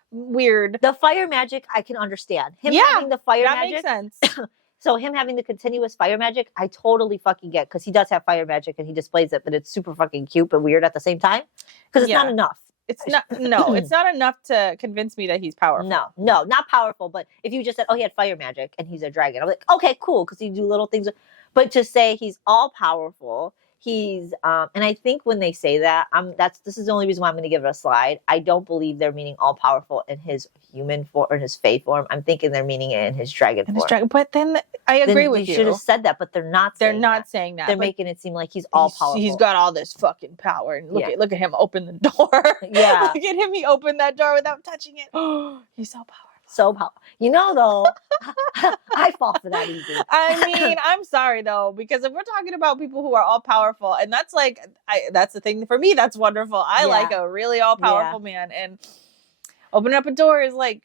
weird. The fire magic I can understand. Having the fire magic that makes sense. So him having the continuous fire magic, I totally fucking get, because he does have fire magic and he displays it, but it's super fucking cute but weird at the same time. Because it's not enough. It's not enough to convince me that he's powerful. No, not powerful. But if you just said, oh, he had fire magic and he's a dragon, I'm like, okay, cool, because he do little things. But to say he's all powerful, he's and I think when they say that, this is the only reason why I'm going to give it a slide. I don't believe they're meaning all powerful in his human form or in his fae form. I'm thinking they're meaning it in his dragon form. But then I agree with you. They should have said that, but they're not. They're not saying that. They're making it seem like he's all powerful. He's got all this fucking power, and look at him open the door. Yeah, look at him. He opened that door without touching it. He's so powerful. So powerful. You know, though, I fall for that easy. I mean, I'm sorry though, because if we're talking about people who are all powerful, and that's like, that's the thing for me. That's wonderful. I like a really all powerful man, and opening up a door is like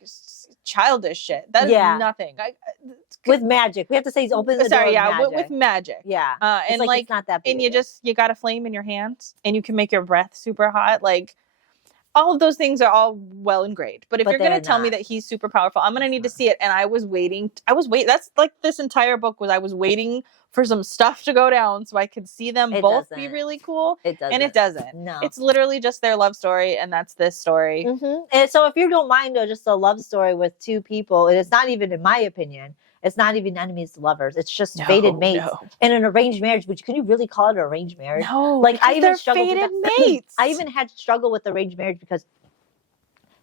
childish shit. That is nothing. with magic. We have to say he's opening the door Sorry, with yeah, magic. with magic. Yeah. And it's like it's not that big. and you got a flame in your hand and you can make your breath super hot. Like all of those things are all well and great. But if you're going to tell me that he's super powerful, I'm going to need to see it. And I was waiting. That's like this entire book was I was waiting for some stuff to go down so I could see them both be really cool. It doesn't. And it doesn't. No. It's literally just their love story. And that's this story. Mm-hmm. And so if you don't mind just a love story with two people, and it's not even, in my opinion, it's not even enemies to lovers. It's just fated mates in an arranged marriage. But can you really call it an arranged marriage? No, like I even struggled fated with mates. I even had to struggle with arranged marriage because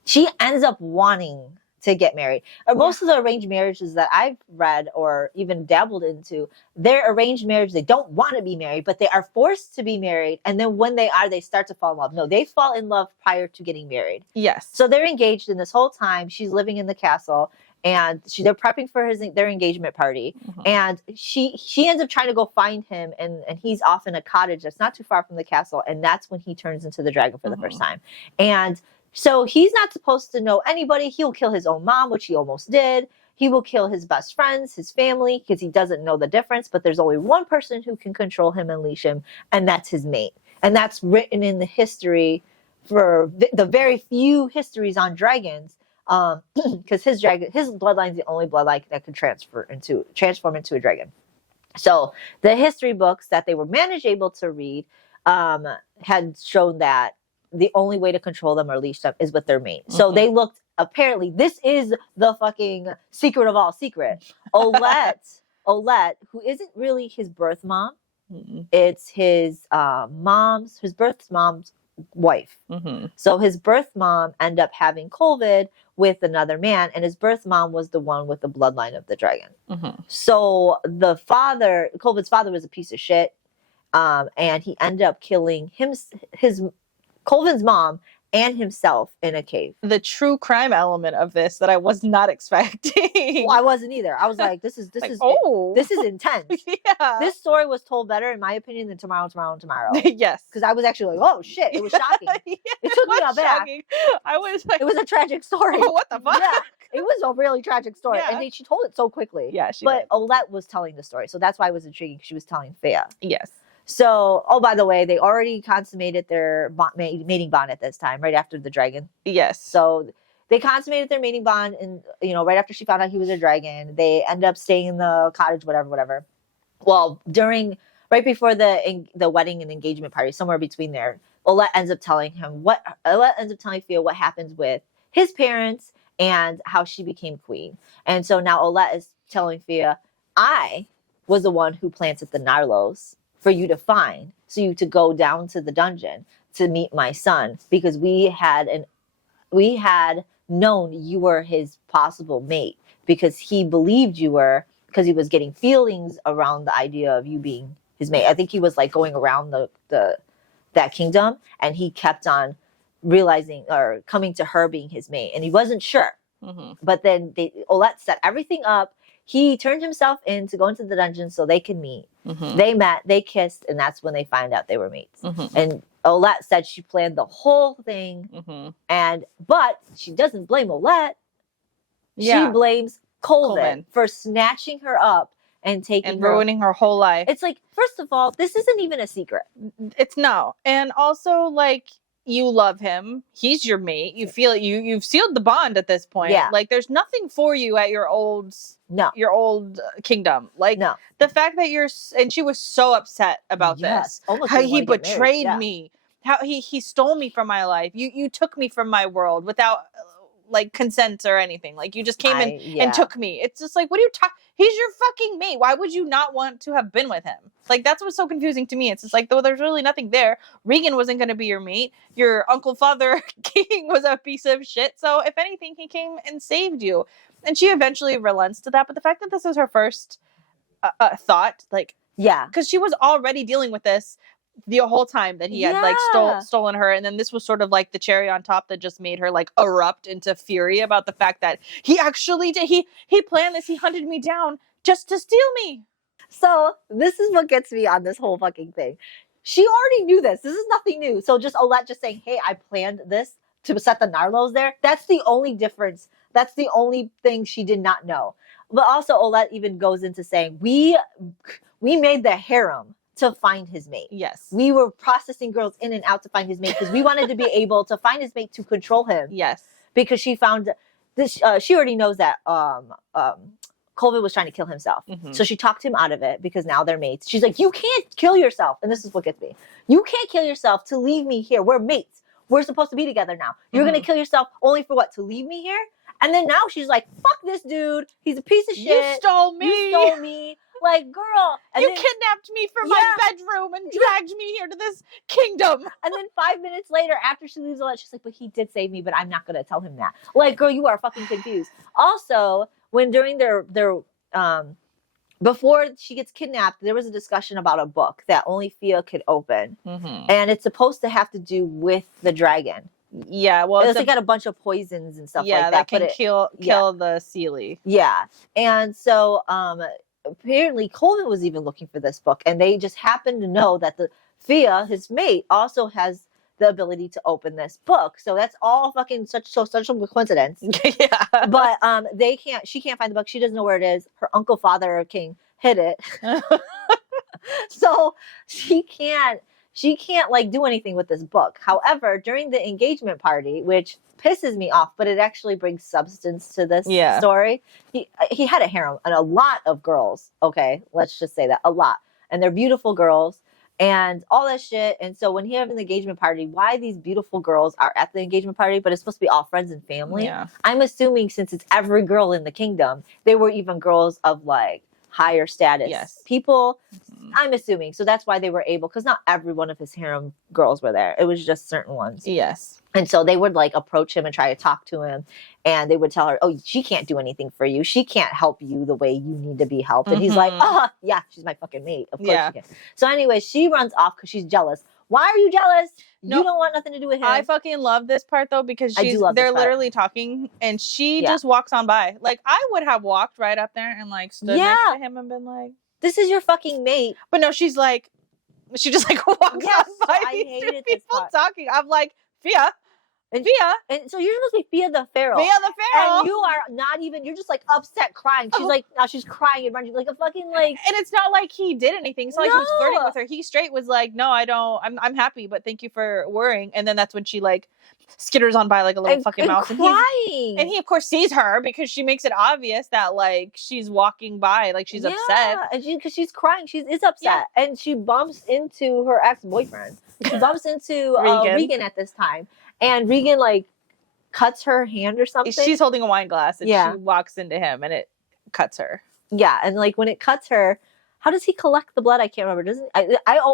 she ends up wanting to get married. Most of the arranged marriages that I've read or even dabbled into, they're arranged marriage. They don't want to be married, but they are forced to be married. And then when they are, they start to fall in love. No, they fall in love prior to getting married. Yes. So they're engaged, and this whole time she's living in the castle. And they're prepping for their engagement party, and she ends up trying to go find him, and he's off in a cottage that's not too far from the castle, and that's when he turns into the dragon for the first time. And so he's not supposed to know anybody. He'll kill his own mom, which he almost did. He will kill his best friends, his family, because he doesn't know the difference. But there's only one person who can control him and leash him, and that's his mate. And that's written in the history for the very few histories on dragons. Because his bloodline is the only bloodline that can transform into a dragon. So the history books that they were able to read had shown that the only way to control them or leash them is with their mate. So they looked, apparently, this is the fucking secret of all secret. Olette, who isn't really his birth mom, it's his birth mom's wife. So his birth mom ended up having COVID with another man, and his birth mom was the one with the bloodline of the dragon. So the COVID's father was a piece of shit, and he ended up killing Colvin's mom and himself in a cave. The true crime element of this that I was not expecting. Well, I wasn't either. I was like, this is intense. Yeah. This story was told better, in my opinion, than Tomorrow. Yes. Because I was actually like, oh shit, it was shocking. Yeah, it took me aback. I was like, it was a tragic story. Oh, what the fuck? Yeah, it was a really tragic story. Yeah. And she told it so quickly. Yeah, But Olette was telling the story. So that's why it was intriguing. She was telling Thea. Yes. So, by the way, they already consummated their mating bond at this time, right after the dragon. Yes. So they consummated their mating bond, and right after she found out he was a dragon, they end up staying in the cottage, whatever. Well, right before the wedding and engagement party, somewhere between there, Olette ends up telling Thea what happens with his parents and how she became queen. And so now Olette is telling Thea, I was the one who planted the Narlos for you to find, so you to go down to the dungeon to meet my son, because we had known you were his possible mate, because he believed you were, because he was getting feelings around the idea of you being his mate. I think he was like going around that kingdom, and he kept on realizing or coming to her being his mate, and he wasn't sure. But then Olette set everything up. He turned himself in to go into the dungeon so they could meet. They met, they kissed, and that's when they find out they were mates. And Olette said she planned the whole thing, but she doesn't blame Olette. She blames Colvin for snatching her up and ruining her whole life. It's like, first of all, this isn't even a secret. It's no. And also, like, you love him. He's your mate. You feel you've sealed the bond at this point. Yeah. Like, there's nothing for you at your old kingdom. Like, the fact that and she was so upset about this. How he betrayed me. How he stole me from my life. You took me from my world without like consent or anything. Like, you just came and took me. It's just like, what are you talking? He's your fucking mate. Why would you not want to have been with him? Like, that's what's so confusing to me. It's just like, though, there's really nothing there. Regan wasn't going to be your mate. Your uncle, father, king was a piece of shit. So if anything, he came and saved you. And she eventually relents to that. But the fact that this is her first thought, like, because she was already dealing with this the whole time that he had like stolen her, and then this was sort of like the cherry on top that just made her like erupt into fury about the fact that he actually did he planned this. He hunted me down just to steal me. So this is what gets me on this whole fucking thing. She already knew this. This is nothing new. So just Olette just saying, hey, I planned this to set the Narlos there. That's the only difference That's the only thing she did not know. But also, Olette even goes into saying, we made the harem to find his mate. Yes. We were processing girls in and out to find his mate because we wanted to be able to find his mate to control him. Yes. Because she found this, she already knows that Colvin was trying to kill himself. Mm-hmm. So she talked him out of it because now they're mates. She's like, you can't kill yourself. And this is what gets me. You can't kill yourself to leave me here. We're mates. We're supposed to be together now. You're going to kill yourself only for what? To leave me here? And then now she's like, fuck this dude. He's a piece of shit. You stole me. You stole me. Like, girl. And you then, kidnapped me from my bedroom and dragged me here to this kingdom. And then 5 minutes later, after she leaves Olette, she's like, but he did save me, but I'm not going to tell him that. Like, girl, you are fucking confused. Also, when during their before she gets kidnapped, there was a discussion about a book that only Fia could open. Mm-hmm. And it's supposed to have to do with the dragon. Yeah, well, it's got a bunch of poisons and stuff like that. That can kill the Seelie. Yeah. And so apparently Colvin was even looking for this book, and they just happened to know that the Fia, his mate, also has the ability to open this book. So that's all fucking such a coincidence. Yeah. But she can't find the book. She doesn't know where it is. Her uncle, father king hid it. So she can't like do anything with this book. However, during the engagement party, which pisses me off, but it actually brings substance to this story. He had a harem and a lot of girls. Okay, let's just say that, a lot. And they're beautiful girls and all that shit. And so when he had an engagement party, why these beautiful girls are at the engagement party, but it's supposed to be all friends and family. Yeah. I'm assuming since it's every girl in the kingdom, they were even girls of like higher status people. I'm assuming. So that's why they were able, because not every one of his harem girls were there. It was just certain ones. Yes. And so they would like approach him and try to talk to him. And they would tell her, oh, she can't do anything for you. She can't help you the way you need to be helped. And he's like, oh, yeah, she's my fucking mate. Of course she can. So anyway, she runs off because she's jealous. Why are you jealous? You don't want nothing to do with him. I fucking love this part though, because they're literally talking and she just walks on by. Like, I would have walked right up there and like stood next to him and been like, this is your fucking mate. But no, she just like walks on by. I hated people talking. I'm like, Fia. And so you're supposed to be Fia the Pharaoh. Fia the Pharaoh. And you are not even, you're just like upset crying. She's like, now she's crying and running like a fucking like. And it's not like he did anything. It's not like he was flirting with her. He straight was like, no, I don't, I'm happy, but thank you for worrying. And then that's when she like skitters on by like a little fucking mouse. Crying. And he of course sees her because she makes it obvious that like she's walking by, like she's upset. And because she's crying, she is upset. Yeah. And she bumps into her ex-boyfriend. She bumps into Regan at this time. And Regan like cuts her hand or something. She's holding a wine glass and she walks into him and it cuts her. Yeah, and like when it cuts her, how does he collect the blood? I can't remember. Doesn't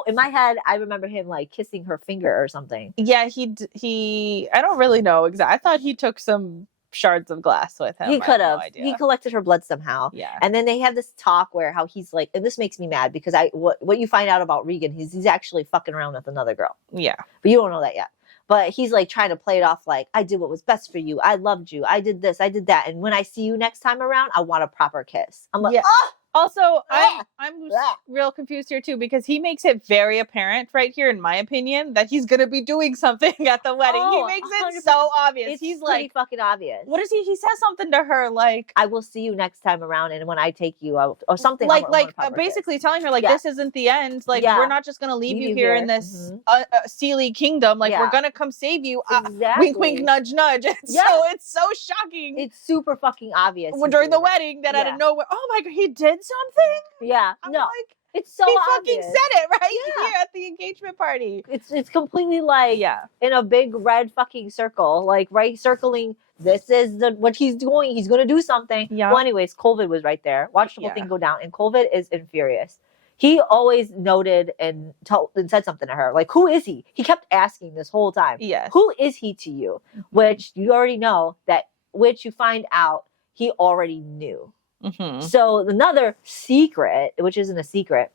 in my head I remember him like kissing her finger or something. Yeah, he I don't really know exactly. I thought he took some shards of glass with him. He could have. He collected her blood somehow. Yeah. And then they have this talk where how he's like, and this makes me mad because what you find out about Regan, he's actually fucking around with another girl. Yeah. But you don't know that yet. But he's like trying to play it off like, I did what was best for you. I loved you. I did this. I did that. And when I see you next time around, I want a proper kiss. I'm like, oh! Also, I'm real confused here too because he makes it very apparent right here, in my opinion, that he's gonna be doing something at the wedding. He makes it so obvious. He's like fucking obvious. What is he? He says something to her like, "I will see you next time around, and when I take you out," or something like basically telling her like, "This isn't the end. Like, we're not just gonna leave you here in this Seelie kingdom. Like, we're gonna come save you." Wink, wink, nudge, nudge. So it's so shocking. It's super fucking obvious during the wedding that out of nowhere. Oh my god, he did something. Yeah, I'm like, it's so he obvious. fucking said it right here at the engagement party. It's completely like in a big red fucking circle, like right circling. This is what he's doing. He's gonna do something. Yeah. Well, anyways, Colvin was right there. Watched the whole thing go down, and Colvin is furious. He always noted and said something to her, like, "Who is he?" He kept asking this whole time. Yeah. Who is he to you? Which you already know which you find out he already knew. Mm-hmm. So another secret, which isn't a secret,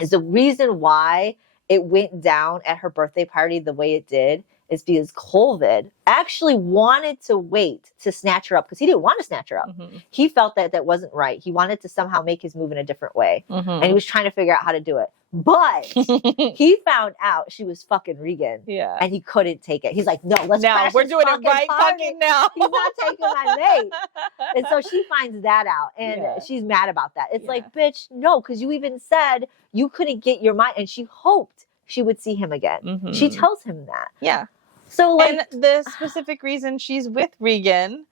is the reason why it went down at her birthday party the way it did is because Colvin actually wanted to wait to snatch her up because he didn't want to snatch her up. He felt that that wasn't right. He wanted to somehow make his move in a different way. And he was trying to figure out how to do it. But he found out she was fucking Regan. Yeah. And he couldn't take it. He's like, no, let's now crash we're this doing it right party. fucking now. He's not taking my mate. And so she finds that out. And she's mad about that. It's like, bitch, no, because you even said you couldn't get your mind. And she hoped she would see him again. She tells him that. Yeah. So like, and the specific reason she's with Regan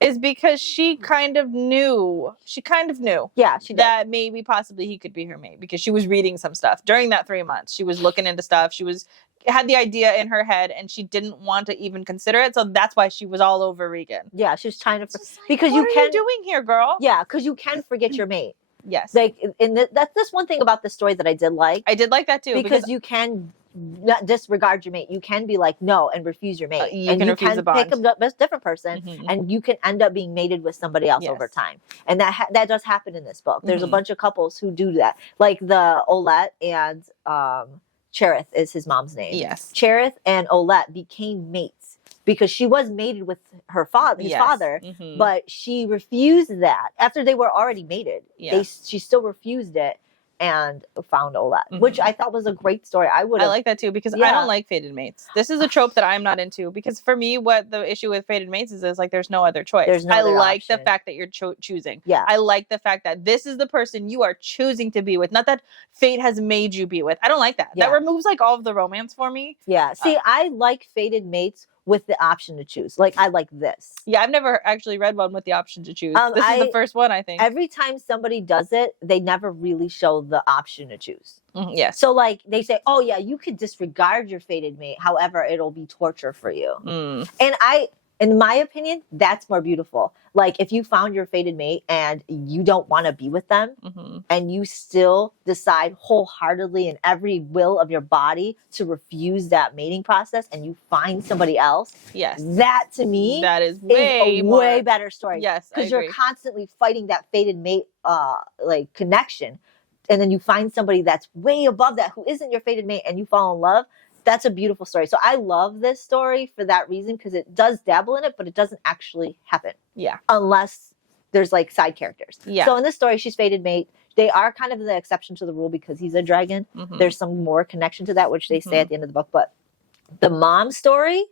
is because she kind of knew. Yeah, she did. That maybe possibly he could be her mate because she was reading some stuff during that 3 months. She was looking into stuff. She had the idea in her head and she didn't want to even consider it. So that's why she was all over Regan. Yeah, she was trying to because what are you doing here, girl? Yeah, because you can forget your mate. Yes. Like, that's one thing about the story that I did like. I did like that too. Because you can not disregard your mate. You can be like, no, and refuse your mate. You can refuse a bond. Pick a different person, and you can end up being mated with somebody else over time. And that does happen in this book. There's a bunch of couples who do that. Like the Olette and Cherith is his mom's name. Yes. Cherith and Olette became mates because she was mated with her father, father, but she refused that after they were already mated. Yeah. She still refused it and found Olette, which I thought was a great story. I like that too because I don't like fated mates. This is a trope that I'm not into because for me, what the issue with fated mates is like there's no other choice. There's no I other like option. the fact that you're choosing. Yeah, I like the fact that this is the person you are choosing to be with, not that fate has made you be with. I don't like that. That removes like all of the romance for me. Yeah. See, I like fated mates with the option to choose. Like, I like this. Yeah, I've never actually read one with the option to choose. This is the first one, I think. Every time somebody does it, they never really show the option to choose. Yes. So, like, they say, oh, yeah, you could disregard your fated mate. However, it'll be torture for you. And in my opinion, that's more beautiful. Like, if you found your fated mate and you don't want to be with them and you still decide wholeheartedly in every will of your body to refuse that mating process and you find somebody else. Yes. That to me that is way better story. Yes. Because you're constantly fighting that fated mate like connection. And then you find somebody that's way above that who isn't your fated mate and you fall in love. That's a beautiful story. So I love this story for that reason because it does dabble in it, but it doesn't actually happen. Yeah. Unless there's like side characters. Yeah. So in this story, she's fated mate. They are kind of the exception to the rule because he's a dragon. There's some more connection to that, which they say at the end of the book. But the mom story,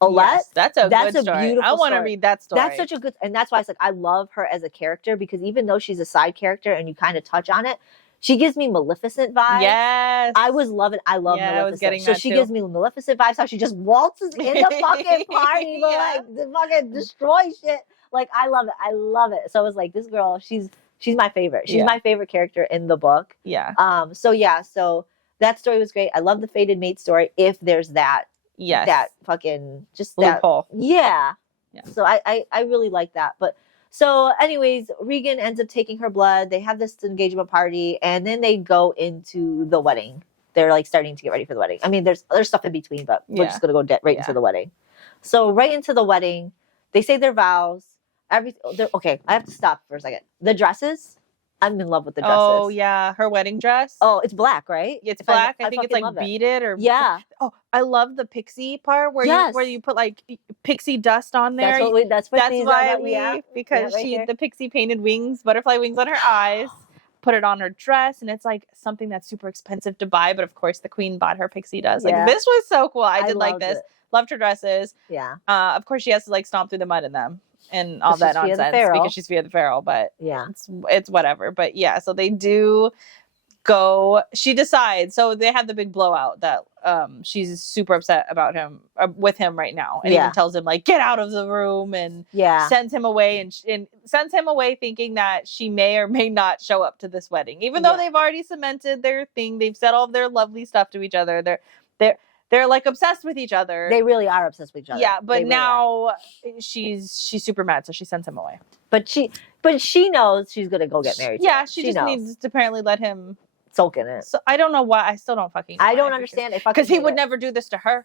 Olette, that's a good story. Beautiful I want to read that story. That's such a good, and that's why it's like I love her as a character because even though she's a side character and you kind of touch on it, she gives me Maleficent vibes. Yes. I was loving I love Maleficent. I was getting so that she too. gives me Maleficent vibes, how she just waltzes in the fucking party, but like the fucking destroy shit. Like I love it. I love it. So I was like, this girl, she's my favorite. She's my favorite character in the book. Yeah. So that story was great. I love the fated mate story if there's that. Yes. That fucking just loophole. Yeah. So I really like that. But so anyways, Regan ends up taking her blood. They have this engagement party and then they go into the wedding. They're like starting to get ready for the wedding. I mean, there's stuff in between, but we're just going to go right into the wedding. So right into the wedding, they say their vows. Okay, I have to stop for a second. The dresses, I'm in love with the dresses. Oh yeah, her wedding dress. Oh, it's black, right? It's black. I think it's like beaded or Oh, I love the pixie part where you put like pixie dust on there. That's why because the pixie painted wings, butterfly wings on her eyes. Put it on her dress, and it's like something that's super expensive to buy, but of course the queen bought her pixie dust. Like this was so cool. I did like this. Loved her dresses. Yeah. Of course she has to like stomp through the mud in them and all that nonsense because she's Fia the Pharaoh, but it's whatever. But yeah, so they do go. She decides. So they have the big blowout that she's super upset about him with him right now, and even tells him like get out of the room and sends him away and sends him away thinking that she may or may not show up to this wedding, even though they've already cemented their thing. They've said all of their lovely stuff to each other. They're like obsessed with each other. They really are obsessed with each other. Yeah, but now she's super mad, so she sends him away. But she knows she's gonna go get married. Yeah, she just needs to apparently let him soak in it. So I don't know why. I still don't fucking know. I don't understand it because he would never do this to her.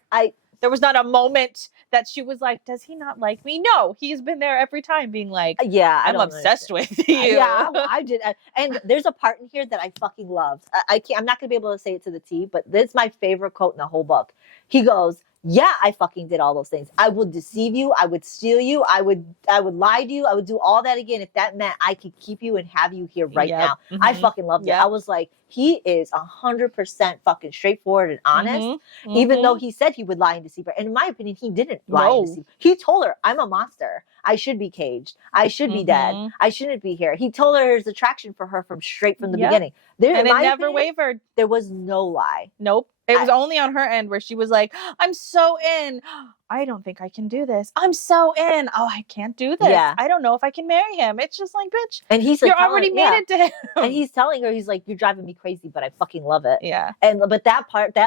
There was not a moment that she was like, does he not like me? No, he's been there every time being like, I'm obsessed with you. Yeah, I did. And there's a part in here that I fucking loved. I'm not going to be able to say it to the T, but this is my favorite quote in the whole book. He goes, Yeah, I fucking did all those things. I would deceive you. I would steal you. I would lie to you. I would do all that again if that meant I could keep you and have you here right now. I fucking loved it. I was like, he is 100% fucking straightforward and honest, even though he said he would lie and deceive her. And in my opinion, he didn't lie and deceive. He told her, I'm a monster. I should be caged. I should be dead. I shouldn't be here. He told her his attraction for her from the beginning. And it never wavered. There was no lie. Nope. It was only on her end where she was like, I'm so in. I don't think I can do this. I'm so in. Oh, I can't do this. Yeah. I don't know if I can marry him. It's just like, bitch. And he's like, you're already made it to him. And he's telling her, he's like, you're driving me crazy, but I fucking love it. Yeah. But that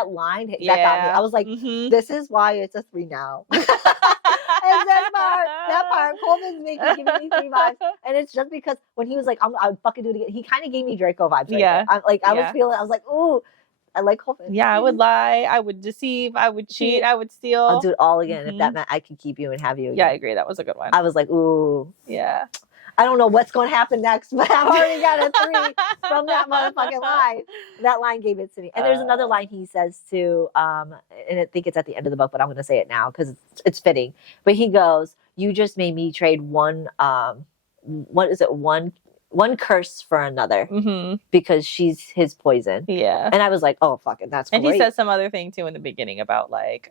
line, that got me. I was like, this is why it's a 3 now. And that part, Coleman's giving me 3 vibes. And it's just because when he was like, I'll fucking do it again, he kind of gave me Draco vibes. Yeah. I was like, ooh, I like Coleman. Yeah, I would lie. I would deceive. I would cheat. I would steal. I'll do it all again if that meant I could keep you and have you again. Yeah, I agree. That was a good one. I was like, ooh. Yeah. I don't know what's going to happen next, but I've already got a 3 from that motherfucking line. That line gave it to me. And there's another line he says to, and I think it's at the end of the book, but I'm going to say it now because it's fitting. But he goes, you just made me trade one curse for another because she's his poison. Yeah. And I was like, oh, fuck it, that's great. And he says some other thing too in the beginning about like,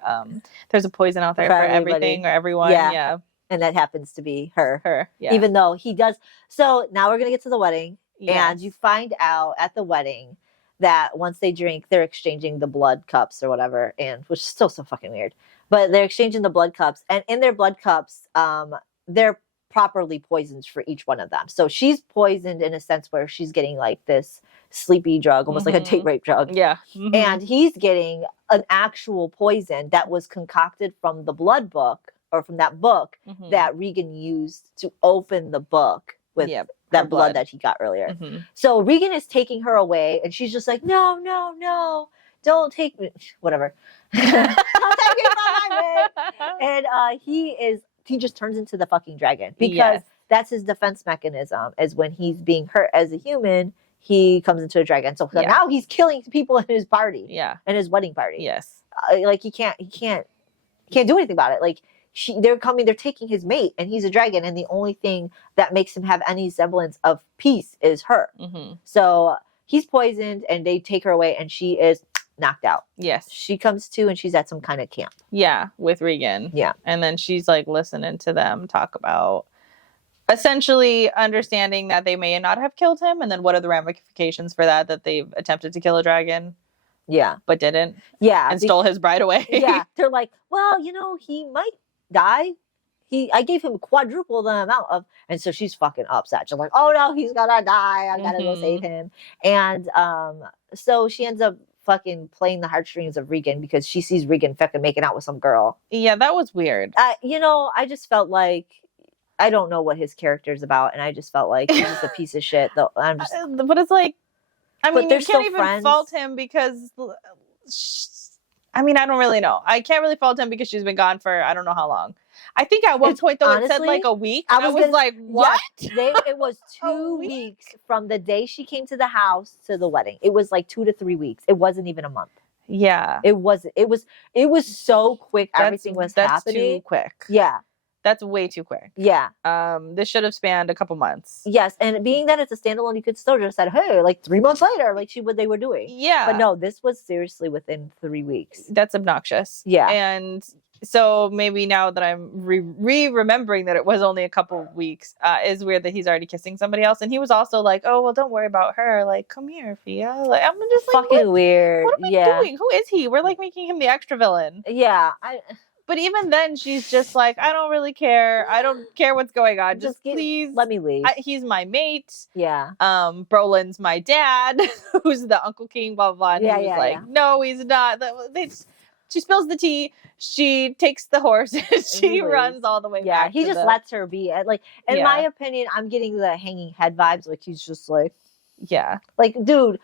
there's a poison out there for everything or everyone. Yeah. And that happens to be her. Yeah. Even though he does. So now we're going to get to the wedding. Yes. And you find out at the wedding that once they drink, they're exchanging the blood cups or whatever. And which is still so fucking weird. But they're exchanging the blood cups. And in their blood cups, they're properly poisoned for each one of them. So she's poisoned in a sense where she's getting like this sleepy drug, almost like a date rape drug. Yeah. And he's getting an actual poison that was concocted from the blood book or from that book that Regan used to open the book with that blood that he got earlier. So Regan is taking her away and she's just like, no, don't take me, whatever. Don't take me from my bed. And he just turns into the fucking dragon because that's his defense mechanism is when he's being hurt as a human, he comes into a dragon. So now he's killing people in his party. Yeah. In his wedding party. Yes. Like he can't do anything about it. Like they're taking his mate and he's a dragon. And the only thing that makes him have any semblance of peace is her. So he's poisoned and they take her away and she is knocked out. Yes. She comes to and she's at some kind of camp. Yeah. With Regan. Yeah. And then she's like listening to them talk about essentially understanding that they may not have killed him. And then what are the ramifications for that they've attempted to kill a dragon. Yeah. But didn't. Yeah. And stole his bride away. Yeah. They're like, well, he might die. I gave him quadruple the amount of, and so she's fucking upset. She's like, oh no, he's gonna die. I gotta go save him. And so she ends up fucking playing the heartstrings of Regan because she sees Regan fucking making out with some girl. Yeah, that was weird. I just felt like I don't know what his character's about, and I just felt like he's just a piece of shit. Though I'm just, but it's like, I mean, you can't even friends. fault him because. I mean, I don't really know. I can't really fault him because she's been gone for I don't know how long. I think at one point, though, honestly, it said like a week. I was like, what? Yes, it was 2 weeks from the day she came to the house to the wedding. It was like 2 to 3 weeks. It wasn't even a month. Yeah. It wasn't. It was so quick. Everything was happening. That's too quick. Yeah. That's way too quick. Yeah. This should have spanned a couple months. Yes, and being that it's a standalone, you could still just said, hey, like 3 months later, like what they were doing. Yeah. But no, this was seriously within 3 weeks. That's obnoxious. Yeah. And so maybe now that I'm remembering that it was only a couple weeks, is weird that he's already kissing somebody else. And he was also like, oh, well, don't worry about her. Like, come here, Fia. Like, I'm just like, fucking weird. What am I doing? Who is he? We're like making him the extra villain. Yeah. But even then, she's just like, I don't really care. I don't care what's going on. Just please let me leave. He's my mate. Yeah. Brolin's my dad, who's the Uncle King, blah, blah, blah. And he was like, no, he's not. She spills the tea. She takes the horse. She runs all the way back. Yeah, he just lets her be. Like, in my opinion, I'm getting the hanging head vibes. Like, he's just like, like, dude,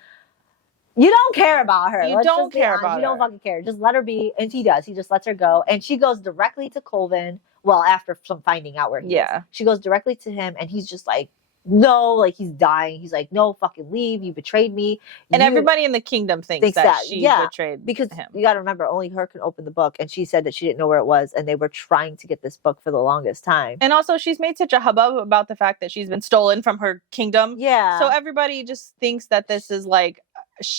you don't care about her. You don't care about her. You don't fucking care. Just let her be. And he does. He just lets her go. And she goes directly to Colvin. Well, after some finding out where he is. She goes directly to him. And he's just like, no, like he's dying. He's like, no, fucking leave. You betrayed me. And everybody in the kingdom thinks that she betrayed because him. you got to remember, only her can open the book, and she said that she didn't know where it was, and they were trying to get this book for the longest time. And also, she's made such a hubbub about the fact that she's been stolen from her kingdom. Yeah. So everybody just thinks that this is like,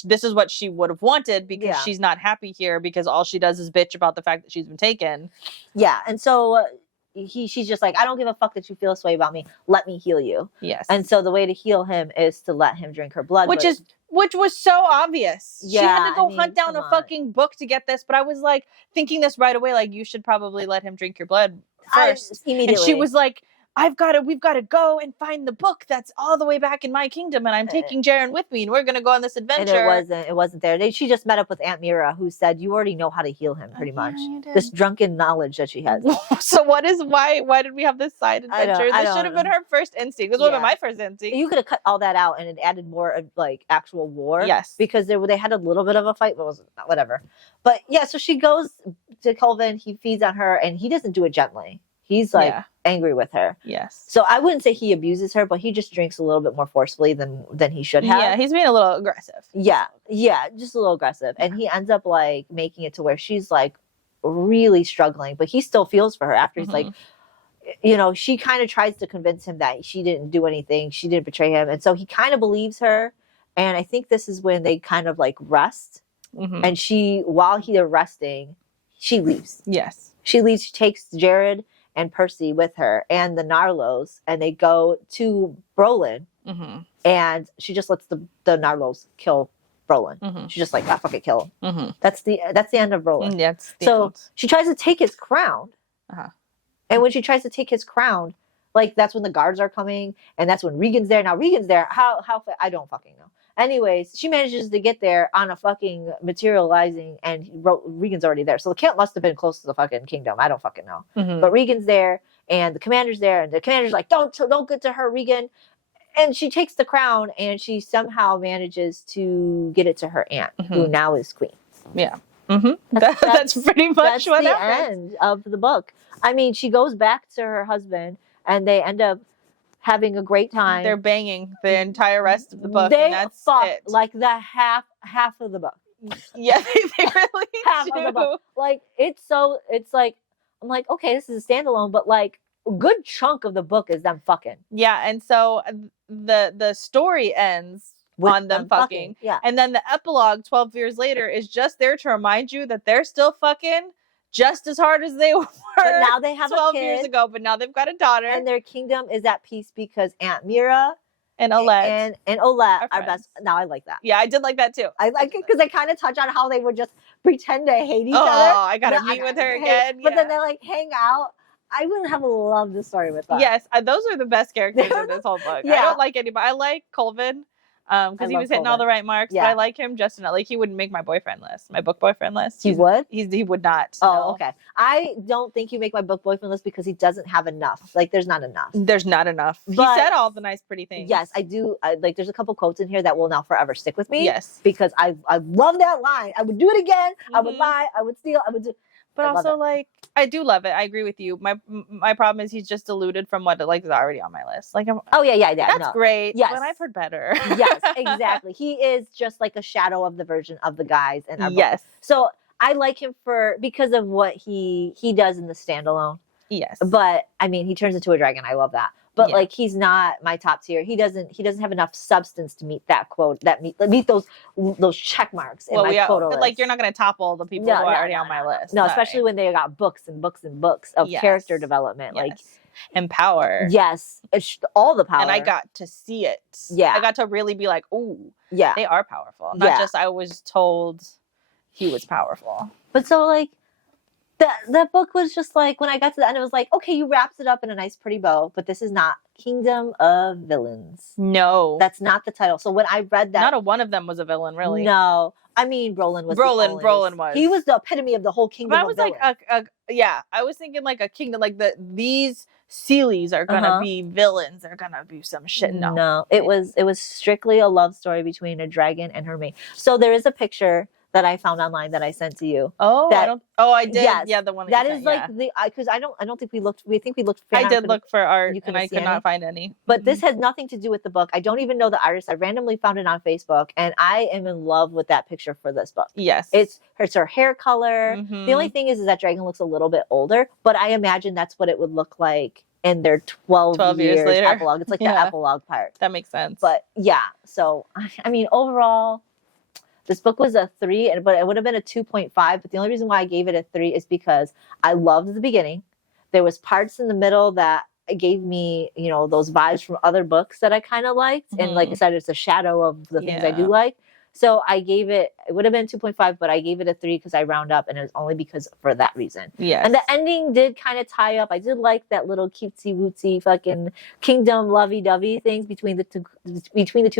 this is what she would have wanted because she's not happy here because all she does is bitch about the fact that she's been taken. Yeah, and so she's just like, I don't give a fuck that you feel this way about me. Let me heal you. Yes. And so the way to heal him is to let him drink her blood. Which was so obvious. Yeah, she had to go hunt down a fucking book to get this. But I was like thinking this right away, like, you should probably let him drink your blood first. Immediately. And she was like, we've got to go and find the book that's all the way back in my kingdom, and I'm taking Jaren with me, and we're gonna go on this adventure. And it wasn't there. She just met up with Aunt Mira, who said, you already know how to heal him, pretty much. This drunken knowledge that she has. So why did we have this side adventure? This should have been her first instinct. This would have been my first instinct. You could have cut all that out and it added more of like actual war. Yes. Because they had a little bit of a fight, but it was whatever. But yeah, so she goes to Colvin, he feeds on her, and he doesn't do it gently. He's like angry with her. Yes. So I wouldn't say he abuses her, but he just drinks a little bit more forcefully than he should have. Yeah, he's being a little aggressive. Yeah, just a little aggressive. Yeah. And he ends up like making it to where she's like really struggling, but he still feels for her after he's like, you know, she kind of tries to convince him that she didn't do anything. She didn't betray him. And so he kind of believes her. And I think this is when they kind of like rest. And while they're resting, she leaves. Yes. She leaves. She takes Jared and Percy with her and the Narlos, and they go to Brolin, and she just lets the Narlos kill Brolin. She's just like, fuck it, kill him. That's the end of Brolin. She tries to take his crown, and when she tries to take his crown, like that's when the guards are coming, and that's when Regan's there. Now Regan's there. How I don't fucking know. Anyways, she manages to get there on a fucking materializing, and Regan's already there. So the camp must have been close to the fucking kingdom. I don't fucking know. But Regan's there, and the commander's there, and the commander's like, don't get to her, Regan. And she takes the crown, and she somehow manages to get it to her aunt, who now is queen. Yeah. That's pretty much what the end of the book. I mean, she goes back to her husband, and they end up having a great time. They're banging the entire rest of the book, and that's it. Like the half of the book. Yeah, they really half of the book. Like it's like I'm like, okay, this is a standalone, but like a good chunk of the book is them fucking. Yeah, and so the story ends with on them fucking. Yeah. And then the epilogue 12 years later is just there to remind you that they're still fucking just as hard as they were. But now they have 12 a kid, years ago, but now they've got a daughter. And their kingdom is at peace because Aunt Mira and Olette and Olette are best. Now I like that. Yeah, I did like that too. I like it because they kind of touch on how they would just pretend to hate each other. Oh, I gotta meet with her again. But then they like hang out. I would have loved the story with that. Yes, those are the best characters in this whole book. I don't like anybody. I like Colvin. Because he was hitting all the right marks, but I like him just enough. Like he wouldn't make my boyfriend list, my book boyfriend list. He would? He would not. Oh, no. Okay. I don't think you make my book boyfriend list because he doesn't have enough. Like there's not enough. There's not enough. But he said all the nice, pretty things. Yes, I do. Like there's a couple quotes in here that will now forever stick with me. Yes, because I love that line. I would do it again. I would lie. I would steal. I would do. But also, like, I do love it. I agree with you. My problem is he's just deluded from what like is already on my list. Like, that's great. Yes, but I've heard better. Yes, exactly. He is just like a shadow of the version of the guys. And yes, so I like him because of what he does in the standalone. Yes, but I mean, he turns into a dragon. I love that. But like, he's not my top tier. He doesn't have enough substance to meet that quote. Meet those check marks in my quota list. Like, you're not going to topple the people who are already on my list. No, especially when they got books and books and books of character development, like and power. Yes, it's all the power. And I got to see it. Yeah, I got to really be like, ooh, yeah, they are powerful. Not just I was told he was powerful. But so like. That book was just like, when I got to the end, it was like, okay, you wrapped it up in a nice, pretty bow, but this is not Kingdom of Villains. No. That's not the title. So when I read that. Not a one of them was a villain, really. No. I mean, Brolin was. Brolin was. He was the epitome of the whole kingdom. But I was like, I was thinking like a kingdom, like these Sealies are going to be villains. They're going to be some shit. No. It was strictly a love story between a dragon and her mate. So there is a picture that I found online that I sent to you. Oh, that, I don't. Oh, I did. Yes, Yeah, the one that you is sent, like yeah. because I don't think we looked. We think we looked. I did for look for art, you and I could any? not find any. But this has nothing to do with the book. I don't even know the artist. I randomly found it on Facebook, and I am in love with that picture for this book. Yes, it's her hair color. The only thing is that Dragon looks a little bit older, but I imagine that's what it would look like in their 12 years later epilogue. It's like the epilogue part. That makes sense. But yeah, so I mean, overall, this book was a 3, but it would have been a 2.5. But the only reason why I gave it a 3 is because I loved the beginning. There was parts in the middle that gave me, you know, those vibes from other books that I kind of liked. And like I said, it's a shadow of the things I do like. So I gave it would have been 2.5, but I gave it a 3 because I round up, and it was only because for that reason. Yeah. And the ending did kind of tie up. I did like that little cutesy wootsy fucking kingdom lovey dovey things between the two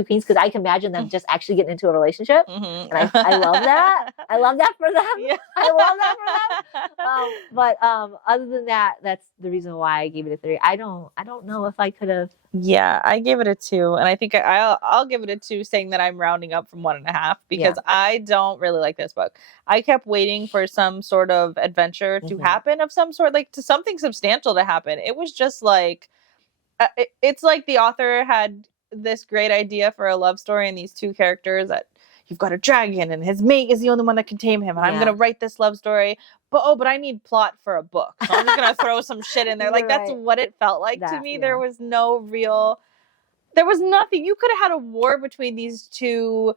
queens, because I can imagine them just actually getting into a relationship. And I love that. I love that for them. Yeah. I love that for them. But other than that, that's the reason why I gave it a 3. I don't know if I could have. Yeah, I gave it a 2, and I think I'll give it a 2, saying that I'm rounding up from 1.5 because I don't really like this book. I kept waiting for some sort of adventure to happen of some sort, like to something substantial to happen. It was just like it's like the author had this great idea for a love story and these two characters that you've got a dragon and his mate is the only one that can tame him, and I'm gonna write this love story. But I need plot for a book. So I'm just gonna throw some shit in there. Like that's what it felt like to me. There was no real, there was nothing. You could have had a war between these two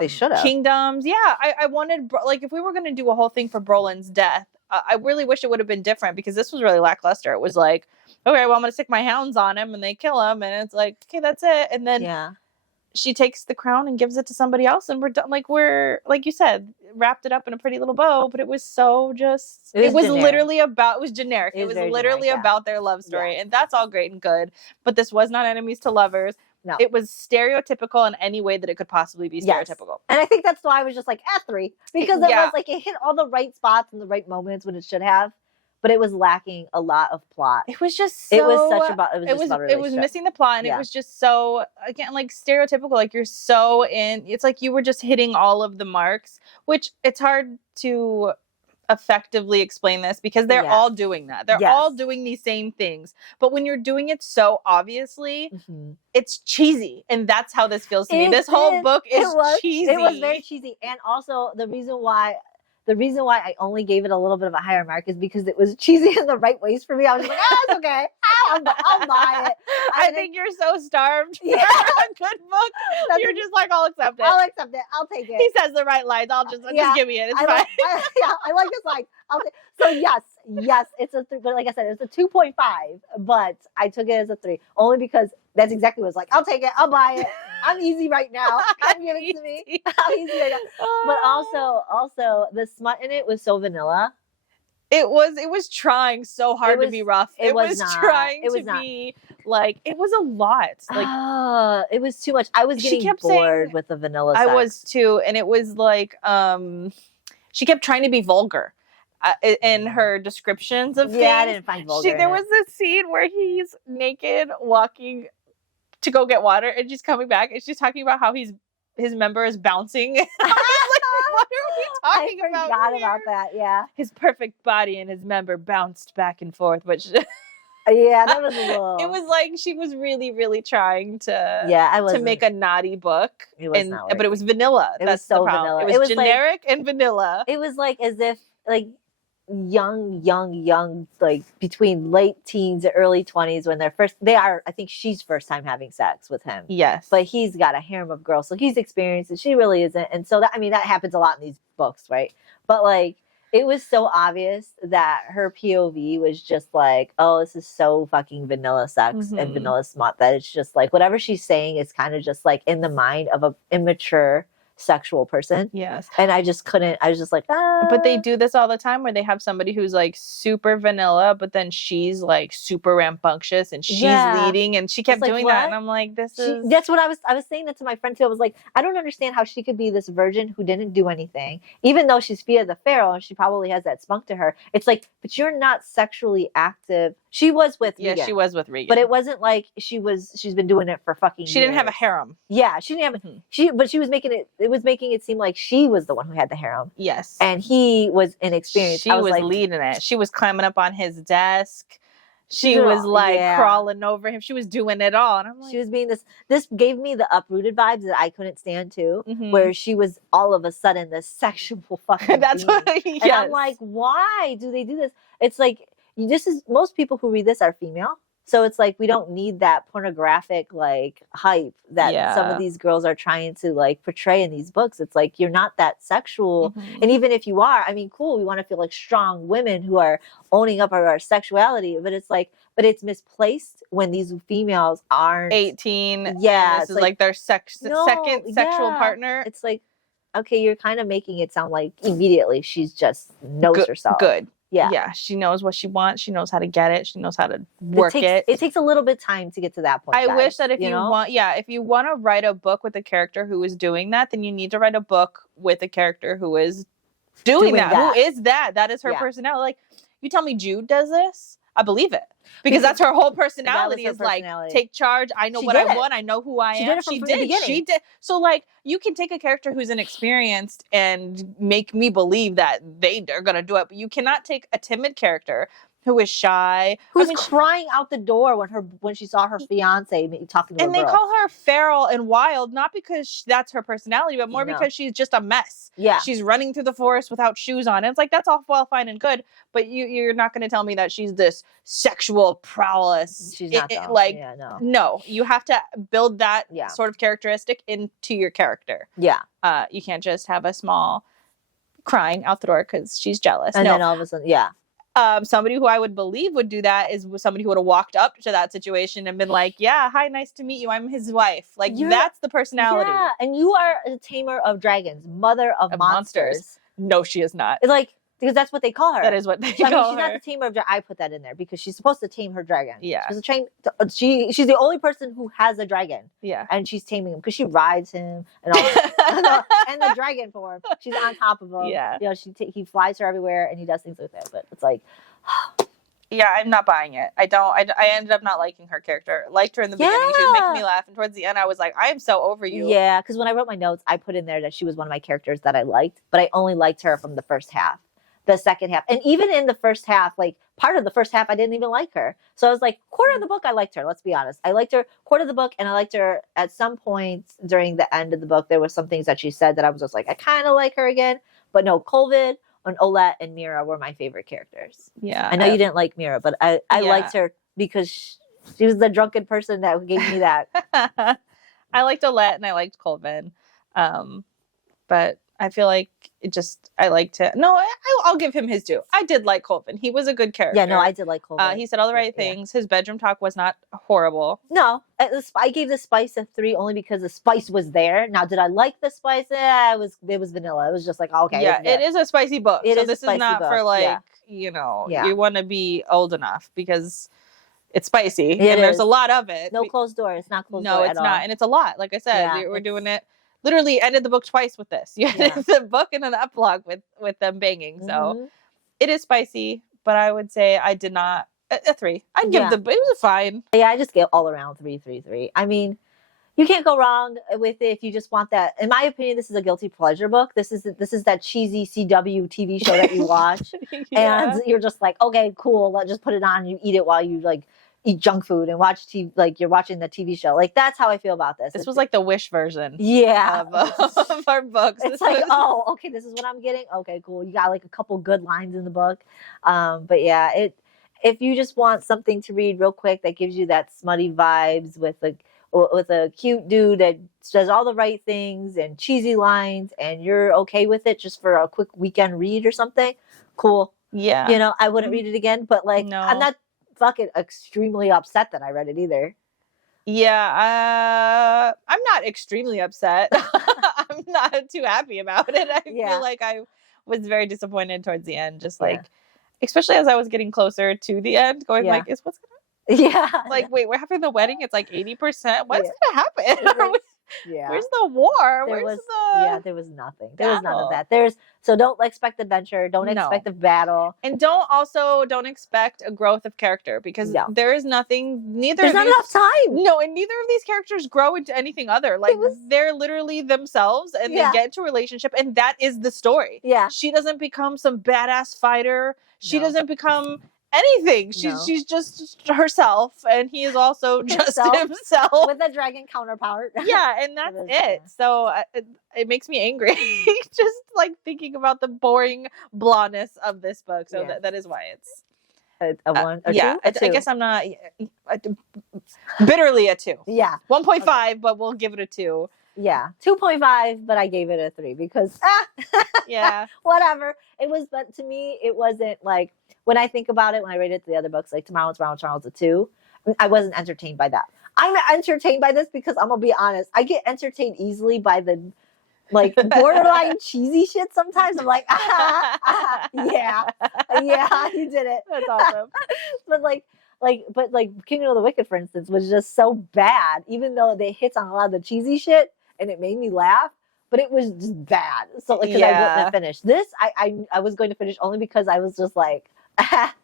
they should have kingdoms. Yeah, I wanted, like, if we were gonna do a whole thing for Brolin's death, I really wish it would have been different, because this was really lackluster. It was like, okay, well, I'm gonna stick my hounds on him and they kill him, and it's like, okay, that's it. And then she takes the crown and gives it to somebody else, and we're done. Like, we're, like you said, wrapped it up in a pretty little bow, but it was so just, it was literally about, it was generic. It was literally about their love story, and that's all great and good, but this was not enemies to lovers. No. It was stereotypical in any way that it could possibly be stereotypical. And I think that's why I was just like, 3, because it was like, it hit all the right spots and the right moments when it should have. But it was lacking a lot of plot. It was just so, it was such about it was just about a it was missing the plot, and it was just so, again, like stereotypical. Like, you're so in, it's like you were just hitting all of the marks, which it's hard to effectively explain this because they're all doing that. They're all doing these same things. But when you're doing it so obviously, it's cheesy. And that's how this feels to me. This whole book is cheesy. It was very cheesy. And also the reason why I only gave it a little bit of a higher mark is because it was cheesy in the right ways for me. I was like, it's okay. I'll buy it. I think you're so starved for a good book. You're just like, I'll accept it. I'll accept it. I'll take it. He says the right lines. I'll just give me it. It's fine. I like this line. So yes, it's a 3, but like I said, it's a 2.5, but I took it as a 3 only because that's exactly what it's like. I'll take it. I'll buy it. I'm easy right now. Come give it to me. I'm easy right now. But also the smut in it was so vanilla. It was trying so hard to be rough. It was trying to be like, it was a lot. Like, it was too much. I was getting bored with the vanilla sex. I was too, and it was like, she kept trying to be vulgar in her descriptions of things. Yeah, I didn't find vulgar. There was this scene where he's naked walking to go get water, and she's coming back, and she's talking about how his member is bouncing. I was like, what are we talking about? I forgot about that. Yeah, his perfect body and his member bounced back and forth, which. Yeah, that was a little. It was like she was really, really trying to make a naughty book. It was not but it was vanilla. That's so the problem. vanilla. It was generic and vanilla. It was like as if like young, like between late teens and early 20s when I think she's first time having sex with him. Yes. But he's got a harem of girls, so he's experienced it. She really isn't. And so that happens a lot in these books, right? But like, it was so obvious that her POV was just like, oh, this is so fucking vanilla sex and vanilla smut, that it's just like whatever she's saying is kind of just like in the mind of an immature sexual person. Yes. And I just couldn't, I was just like, But they do this all the time where they have somebody who's like super vanilla, but then she's like super rambunctious and she's leading, and she kept doing that. And I'm like, that's what I was saying that to my friend too. I was like, I don't understand how she could be this virgin who didn't do anything, even though she's Fia the Pharaoh and she probably has that spunk to her. It's like, but you're not sexually active She was with Yeah, Regan. she was with Regan. But it wasn't like she's been doing it for fucking She didn't have a years. harem. Yeah, she didn't have but she was making it seem like she was the one who had the harem. Yes. And he was inexperienced. She was like, leading it. She was climbing up on his desk. She was like crawling over him. She was doing it all. And I'm like, she was being this gave me the Uprooted vibes that I couldn't stand too, Mhm. where she was all of a sudden this sexual fucking That's being. what, yes. And I'm like, why do they do this? It's like, most people who read this are female. So it's like, we don't need that pornographic like hype that some of these girls are trying to like portray in these books. It's like, you're not that sexual. Mhm. And even if you are, I mean, cool, we want to feel like strong women who are owning up our sexuality, but it's like, but it's misplaced when these females aren't 18. Yeah. This is like their second sexual partner. It's like, okay, you're kind of making it sound like immediately she's just knows herself. Good. Yeah. Yeah. She knows what she wants. She knows how to get it. She knows how to work it. It takes a little bit of time to get to that point. I wish that if you want to write a book with a character who is doing that, then you need to write a book with a character who is doing that. Who is that? That is her personality. Like, you tell me Jude does this, I believe it. Because that's her whole personality is like, take charge. I know what I want. I know who I am. She did. So like, you can take a character who's inexperienced and make me believe that they're going to do it. But you cannot take a timid character who is shy, who's crying out the door when she saw her fiance talking to her. And they call her feral and wild, not because that's her personality, but more because she's just a mess. Yeah, she's running through the forest without shoes on. And it's like, that's all well, fine and good, but you're not going to tell me that she's this sexual prowess. She's not. No, you have to build that sort of characteristic into your character. Yeah, you can't just have a small crying out the door because she's jealous. And then all of a sudden, somebody who I would believe would do that is somebody who would have walked up to that situation and been like, yeah, hi, nice to meet you. I'm his wife. Like, that's the personality. Yeah, and you are a tamer of dragons, mother of monsters. No, she is not. Like, because that's what they call her. That is what they call her. She's not the tamer of dragons. I put that in there because she's supposed to tame her dragon. Yeah. She's the only person who has a dragon. Yeah. And she's taming him because she rides him and all and the dragon form. She's on top of him. Yeah. You know, he flies her everywhere and he does things with it. But it's like, yeah, I'm not buying it. I ended up not liking her character. Liked her in the beginning. She was making me laugh. And towards the end, I was like, I am so over you. Yeah, because when I wrote my notes, I put in there that she was one of my characters that I liked, but I only liked her from the first half. The second half, and even in the first half, like part of the first half, I didn't even like her. So I was like, quarter of the book, I liked her. Let's be honest. I liked her quarter of the book, and I liked her at some point during the end of the book. There were some things that she said that I was just like, I kind of like her again. But no, Colvin and Olette and Mira were my favorite characters. Yeah. I know you didn't like Mira, but I liked her because she was the drunken person that gave me that. I liked Olette and I liked Colvin. But I feel like I liked it. No, I'll give him his due. I did like Colvin. He was a good character. Yeah, no, I did like Colvin. He said all the right things. His bedroom talk was not horrible. No, I gave the spice a 3 only because the spice was there. Now, did I like the spice? It was vanilla. It was just like, okay. Yeah, it is a spicy book. This is not for like, you want to be old enough because it's spicy and there's a lot of it. No closed door. It's not closed door No, at it's all. not. And it's a lot. Like I said, we're doing it. Literally ended the book twice with this. You ended the book and then the epilogue with them banging. So it is spicy, but I would say I did not a 3. I'd give it was fine. Yeah, I just gave all around 3, 3, 3. I mean, you can't go wrong with it if you just want that. In my opinion, this is a guilty pleasure book. This is that cheesy CW TV show that you watch, and you're just like, okay, cool. Let's just put it on. You eat it while you like eat junk food and watch TV, like you're watching the TV show. Like, that's how I feel about this. This was like the Wish version. Of our books. It's like, oh, okay, this is what I'm getting. Okay, cool. You got like a couple good lines in the book. But yeah, if you just want something to read real quick that gives you that smutty vibes with a cute dude that says all the right things and cheesy lines and you're okay with it just for a quick weekend read or something, cool. Yeah. I wouldn't read it again, but like, no. I'm not fucking extremely upset that I read it either. Yeah, I'm not extremely upset. I'm not too happy about it. I feel like I was very disappointed towards the end, just like, especially as I was getting closer to the end, going like, what's gonna like, wait, we're having the wedding, it's like 80%. What's gonna happen? Yeah. Where's the war? There Where's was the there was nothing. There was none of battle? that. So don't expect adventure. Don't No. expect a battle. And don't expect a growth of character because No. there is nothing. There's not enough time. No, and neither of these characters grow into anything other. Like they're literally themselves, and they get into a relationship, and that is the story. Yeah. She doesn't become some badass fighter. She No. doesn't become anything. She's just herself, and he is also just himself with a dragon counterpart. Yeah, and that's it. So it makes me angry just like thinking about the boring blahness of this book. So that is why it's a 1, a 2, a 2? I guess I'm not bitterly a 2. Yeah, 1.5, okay. But we'll give it a 2. Yeah, 2.5, but I gave it a 3 because yeah, whatever it was. But to me, it wasn't like when I think about it. When I rated the other books, like Tomorrow's a 2. I wasn't entertained by that. I'm entertained by this because I'm gonna be honest. I get entertained easily by the like borderline cheesy shit sometimes. I'm like, yeah, you did it. That's awesome. but Kingdom of the Wicked, for instance, was just so bad, even though they hits on a lot of the cheesy shit and it made me laugh, but it was just bad. So like, because I wouldn't have finished this, I was going to finish only because I was just like,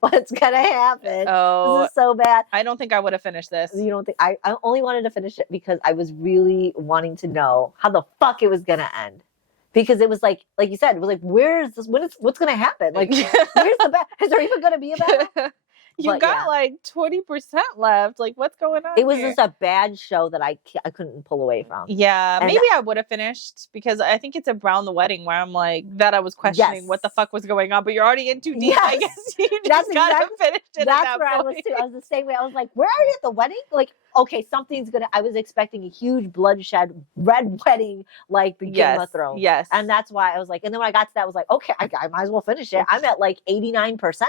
what's gonna happen? Oh, this is so bad. I don't think I would have finished this. You don't think I only wanted to finish it because I was really wanting to know how the fuck it was gonna end. Because it was like you said, it was like, where's this? What's gonna happen? Like, where's the battle? Is there even gonna be a battle? You got like 20% left. Like, what's going on? It was just a bad show that I couldn't pull away from. Yeah, and maybe I would have finished because I think it's around the wedding where I'm like that. I was questioning what the fuck was going on, but you're already in too deep. Yes. I guess you just gotta finish it. That's where I was too. I was the same way. I was like, where are you at the wedding? Like, okay, something's gonna. I was expecting a huge bloodshed red wedding like the Game of Thrones. Yes, and that's why I was like, and then when I got to that, I was like, okay, I might as well finish it. I'm at like 89%.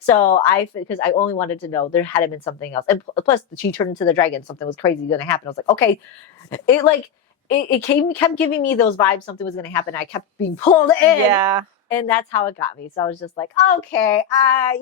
So because I only wanted to know there had been something else, and plus she turned into the dragon. Something was crazy going to happen. I was like, okay, it kept giving me those vibes. Something was going to happen. I kept being pulled in. Yeah, and that's how it got me. So I was just like, okay,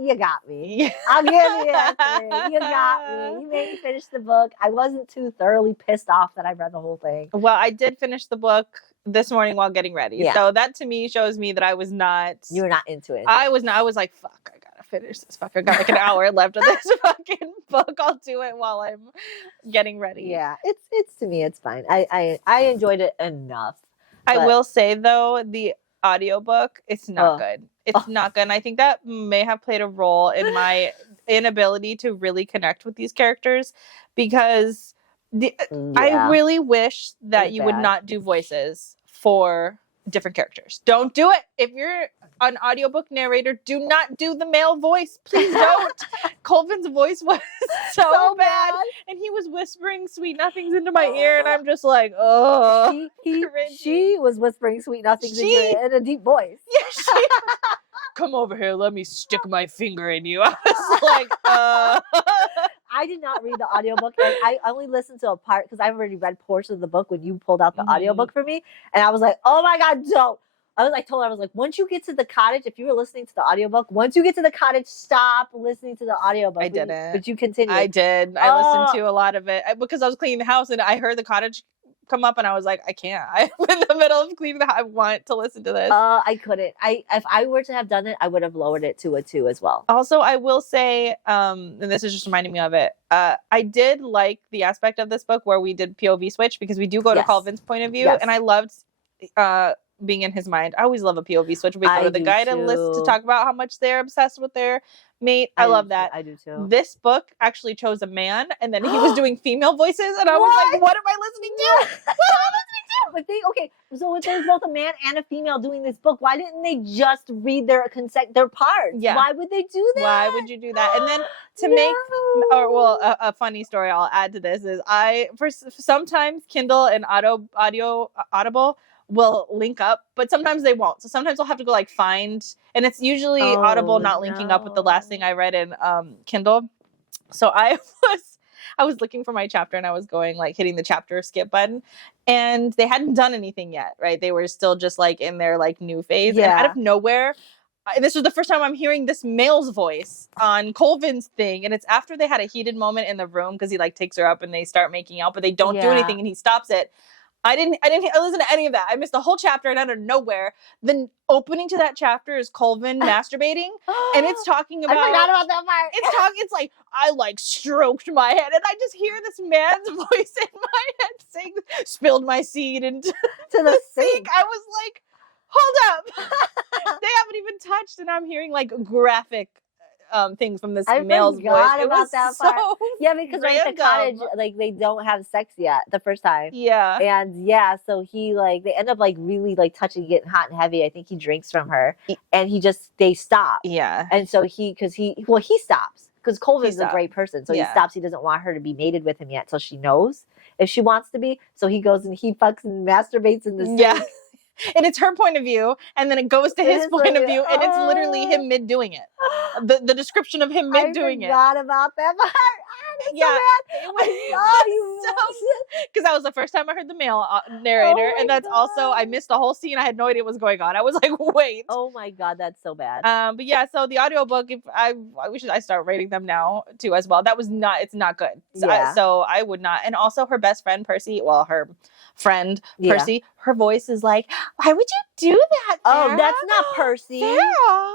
you got me. Yeah. I'll give you that. You got me. You made me finish the book. I wasn't too thoroughly pissed off that I read the whole thing. Well, I did finish the book this morning while getting ready. Yeah. So that to me shows me that I was not. You were not into it. I was not. I was like, fuck, I gotta finish this fucker. I got like an hour left of this fucking book. I'll do it while I'm getting ready. Yeah, it's to me, it's fine. I enjoyed it enough. I will say though, the audiobook, it's not good. It's not good. And I think that may have played a role in my inability to really connect with these characters because I really wish that you would not do voices for different characters. Don't do it. If you're an audiobook narrator, do not do the male voice. Please don't. Colvin's voice was so bad. And he was whispering sweet nothings into my ear, and I'm just like, oh. She was whispering sweet nothings in your ear in a deep voice. Yeah, come over here, let me stick my finger in you. I was like, I did not read the audiobook, and I only listened to a part because I've already read portions of the book when you pulled out the audiobook for me, and I was like, oh my god, don't. I told her, I was like, once you get to the cottage, if you were listening to the audiobook, once you get to the cottage, stop listening to the audiobook. I didn't. But you continued. I did. I listened to a lot of it because I was cleaning the house and I heard the cottage come up and I was like, I can't. I'm in the middle of cleaning the house. I want to listen to this. I couldn't. If I were to have done it, I would have lowered it to a 2 as well. Also, I will say, and this is just reminding me of it, I did like the aspect of this book where we did POV switch because we do go to Colvin's point of view, and I loved being in his mind. I always love a POV switch. We go to the guy to talk about how much they're obsessed with their mate. I love that. I do too. This book actually chose a man, and then he was doing female voices, and I was like, "What am I listening to? What am I listening to?" But so if there's both a man and a female doing this book, why didn't they just read their parts? Yeah. Why would they do that? Why would you do that? And then a funny story I'll add to this is sometimes Kindle and Audible will link up, but sometimes they won't. So sometimes I'll have to go find, and it's usually Audible not linking up with the last thing I read in Kindle. So I was looking for my chapter and I was going hitting the chapter skip button, and they hadn't done anything yet, right? They were still just in their new phase. And out of nowhere, this was the first time I'm hearing this male's voice on Colvin's thing, and it's after they had a heated moment in the room because he like takes her up and they start making out, but they don't do anything, and he stops it. I didn't listen to any of that. I missed the whole chapter, and out of nowhere, the opening to that chapter is Colvin masturbating, and it's talking about. I forgot about that part. It's like I like stroked my head, and I just hear this man's voice in my head saying, "Spilled my seed into To the sink." I was like, hold up, they haven't even touched, and I'm hearing like graphic things from this male's voice. It was about that part. Yeah, because like the cottage, like they don't have sex yet the first time. Yeah. And yeah, so he like they end up like really like touching, getting hot and heavy. I think he drinks from her, and they stop. Yeah. And so he stops because Colvin's a great person, so he stops. He doesn't want her to be mated with him yet, so she knows if she wants to be. So he goes and he fucks and masturbates in the sink. Yeah. And it's her point of view, and then it goes to his point of view, and it's literally him mid doing it. The description of him mid doing it. I forgot about that part. Yeah, so because that was the first time I heard the male narrator, and that's also I missed the whole scene. I had no idea what was going on. I was like, wait. Oh my god, that's so bad. But yeah, so the audiobook, if I start rating them now too as well. It's not good. So I would not. And also her best friend Percy, well, her friend Percy, her voice is like, why would you do that, Sarah? Oh, that's not Percy. Sarah.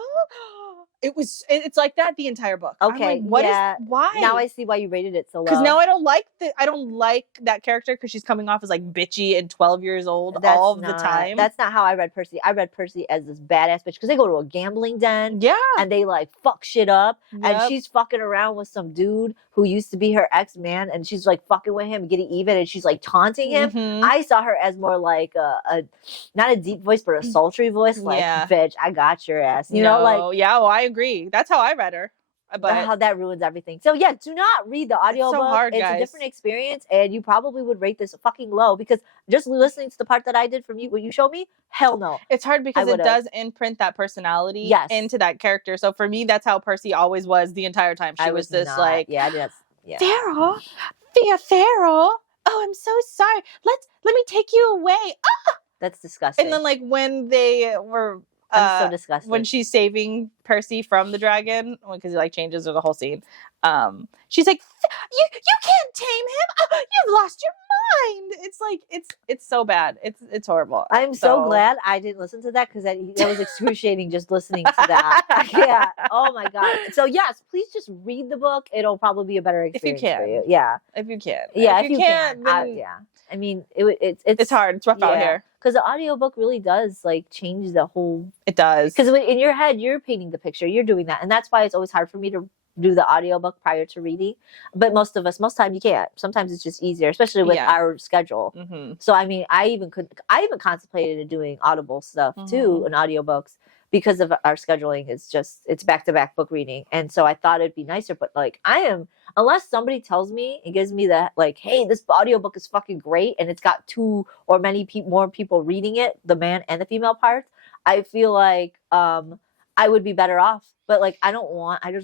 It's like that the entire book. Okay, like, why? Now I see why you rated it so low. Because now I don't like that character because she's coming off as like bitchy and 12 years old all the time. That's not how I read Percy. I read Percy as this badass bitch because they go to a gambling den. Yeah. And they like fuck shit up. Yep. And she's fucking around with some dude who used to be her ex-man, and she's like fucking with him, getting even, and she's like taunting him. Mm-hmm. I saw her as more like a not a deep voice, but a sultry voice. Like, bitch, I got your ass. You know, like, yeah, well, I agree. That's how I read her. But how that ruins everything. So yeah, do not read the audiobook. It's so hard, it's guys. A different experience, and you probably would rate this fucking low because just listening to the part that I did from you, what you showed me, hell no. It's hard because it does imprint that personality into that character. So for me, that's how Percy always was the entire time. She was this like, Farrell, Farrell. Oh, I'm so sorry. Let me take you away. Ah! That's disgusting. And then like when they were. I'm so disgusted. When she's saving Percy from the dragon, because he like changes the whole scene. She's like, you can't tame him. Oh, you've lost your mind. It's like it's so bad. It's horrible. I'm so glad I didn't listen to that because that was excruciating just listening to that. Yeah. Oh my god. So yes, please just read the book. It'll probably be a better experience for you. Yeah. If you can. Yeah. If you can't. Then... I mean, it's hard. It's rough out here. Because the audiobook really does like change the whole. It does. Because in your head, you're painting the picture. You're doing that. And that's why it's always hard for me to do the audiobook prior to reading. But most time you can't. Sometimes it's just easier, especially with our schedule. Mm-hmm. So, I mean, I even contemplated doing Audible stuff too, and audiobooks. Because of our scheduling, it's back-to-back book reading. And so I thought it'd be nicer, but like unless somebody tells me and gives me that like, hey, this audiobook is fucking great and it's got two or more people reading it, the man and the female parts, I feel like I would be better off. But like I don't want to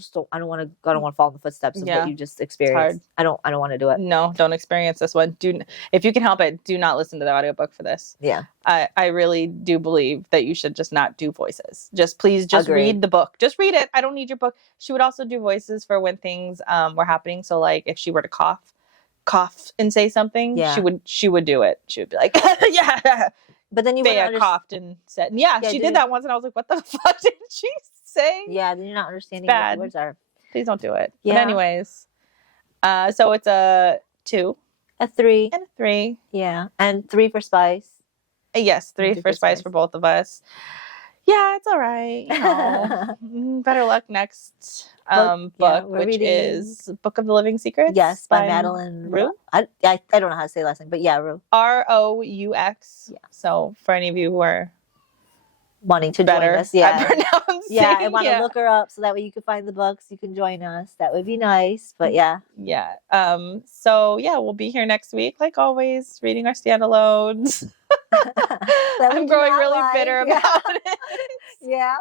fall in the footsteps of what you just experienced. I don't want to do it. No, don't experience this one. If you can help it, do not listen to the audiobook for this. Yeah. I really do believe that you should just not do voices. Please read the book. Just read it. I don't need your book. She would also do voices for when things were happening. So like if she were to cough and say something, she would do it. She would be like, yeah. But then you coughed and said, she did that once, and I was like, what the fuck did she say? Yeah, then you're not understanding what the words are. Please don't do it. Yeah. But anyways, so it's a 2. A 3. And a 3. Yeah. And 3 for Spice. Yes, 3 for Spice for both of us. Yeah, it's all right. You know. Better luck next book, which is Book of the Living Secrets. Yes, by Madeline Roux. I don't know how to say last name, but yeah, Roux. Roux. Yeah. So for any of you who are wanting to join us, I want to look her up so that way you can find the books. You can join us. That would be nice. But yeah. So yeah, we'll be here next week, like always, reading our standalones. I'm growing really bitter about it. Yeah.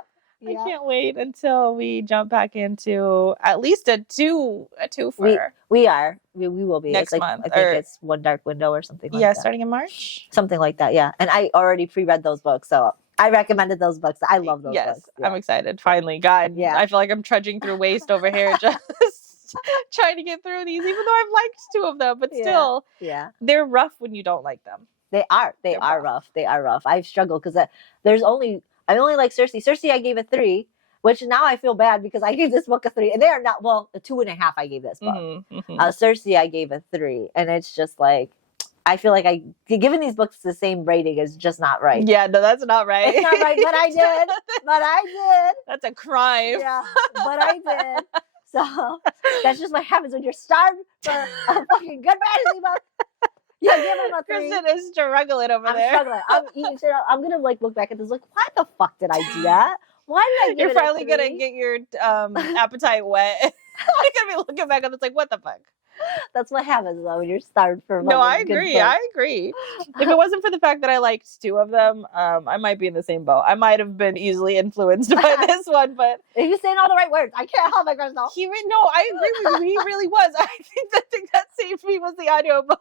I can't wait until we jump back into at least a two for we will be next month. I think it's One Dark Window or something like that. Yeah, starting in March. Something like that, yeah. And I already pre-read those books, so I recommended those books. I love those Yes, books. Yeah. I'm excited. Finally, God, Yeah. I feel like I'm trudging through waste over here, just trying to get through these, even though I've liked 2 of them, but still, they're rough when you don't like them. They are rough. They are rough. I've struggled because I only like Cersei. Cersei, I gave a 3, which now I feel bad because I gave this book a 3, and they are not, well, a 2.5. I gave this book. Cersei, I gave a 3, and it's just like, I feel like giving these books the same rating is just not right. Yeah, no, that's not right. It's not right, but I did. But I did. That's a crime. Yeah, but I did. So that's just what happens when you're starved for a fucking good fantasy book. Yeah, give him a 3. Kristen is struggling over there. I'm struggling. I'm eating shit up. I'm gonna like look back at this like, why the fuck did I do that? Why did I give You're it a finally 3? gonna get your appetite wet. You're gonna be looking back and it's like, what the fuck? That's what happens though when you're starved for. No, I agree. I agree. If it wasn't for the fact that I liked 2 of them, I might be in the same boat. I might have been easily influenced by this one, but if you're saying all the right words, I can't help myself. No, I agree with you. He really was. I think the thing that saved me was the audiobook.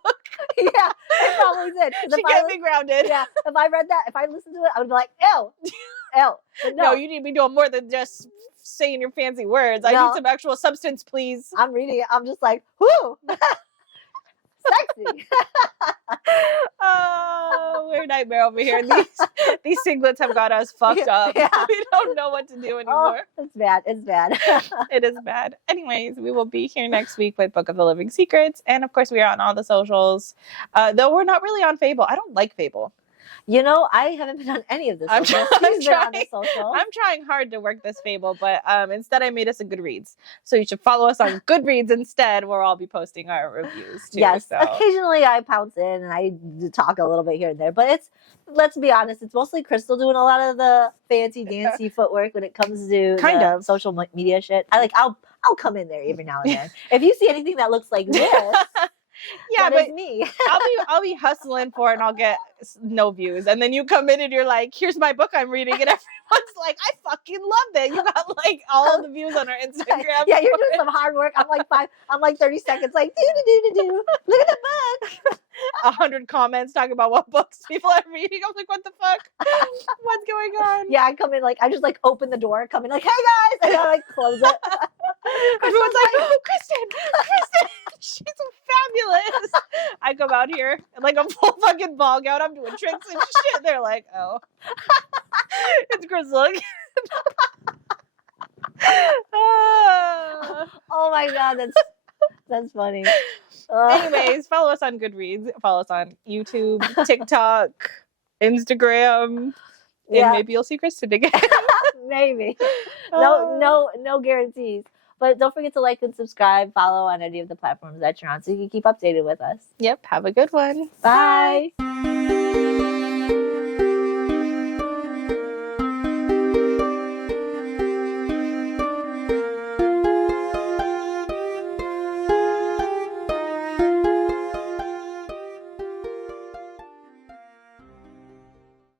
Yeah, it probably did. She kept me grounded. Yeah, if I read that, if I listened to it, I would be like, ew, ew. But no, you need to be doing more than just saying your fancy words. I need some actual substance, please. I'm reading it. I'm just like, whoo. Sexy. Oh, we're nightmare over here. These singlets have got us fucked up. Yeah. We don't know what to do anymore. Oh, it's bad. It's bad. It is bad. Anyways, we will be here next week with Book of the Living Secrets. And of course, we are on all the socials. Though we're not really on Fable. I don't like Fable. You know, I haven't been on any of the socials. I'm trying hard to work this Fable, but instead I made us a Goodreads. So you should follow us on Goodreads instead, where I'll be posting our reviews too. Yes, so. Occasionally I pounce in and I talk a little bit here and there, but let's be honest, it's mostly Crystal doing a lot of the fancy dancy footwork when it comes to kind of social media shit. I'll come in there every now and then. If you see anything that looks like this. Yeah, but me. I'll be hustling for it and I'll get no views. And then you come in and you're like, here's my book I'm reading. And everyone's like, I fucking loved it. You got like all the views on our Instagram. Yeah, you're doing some hard work. I'm like 30 seconds like, do. Look at the book. 100 comments talking about what books people are reading. I'm like, what the fuck? What's going on? Yeah, I come in like, I just like open the door, come in like, hey guys. And I like close it. Everyone's like, oh, Kristen, she's so fabulous. I come out here in like a full fucking ball gown. I'm doing tricks and shit. They're like, oh, it's Crystal. Oh my God, that's funny. Anyways, follow us on Goodreads. Follow us on YouTube, TikTok, Instagram. And maybe you'll see Kristen again. Maybe. No guarantees. But don't forget to like and subscribe, follow on any of the platforms that you're on so you can keep updated with us. Yep. Have a good one. Bye.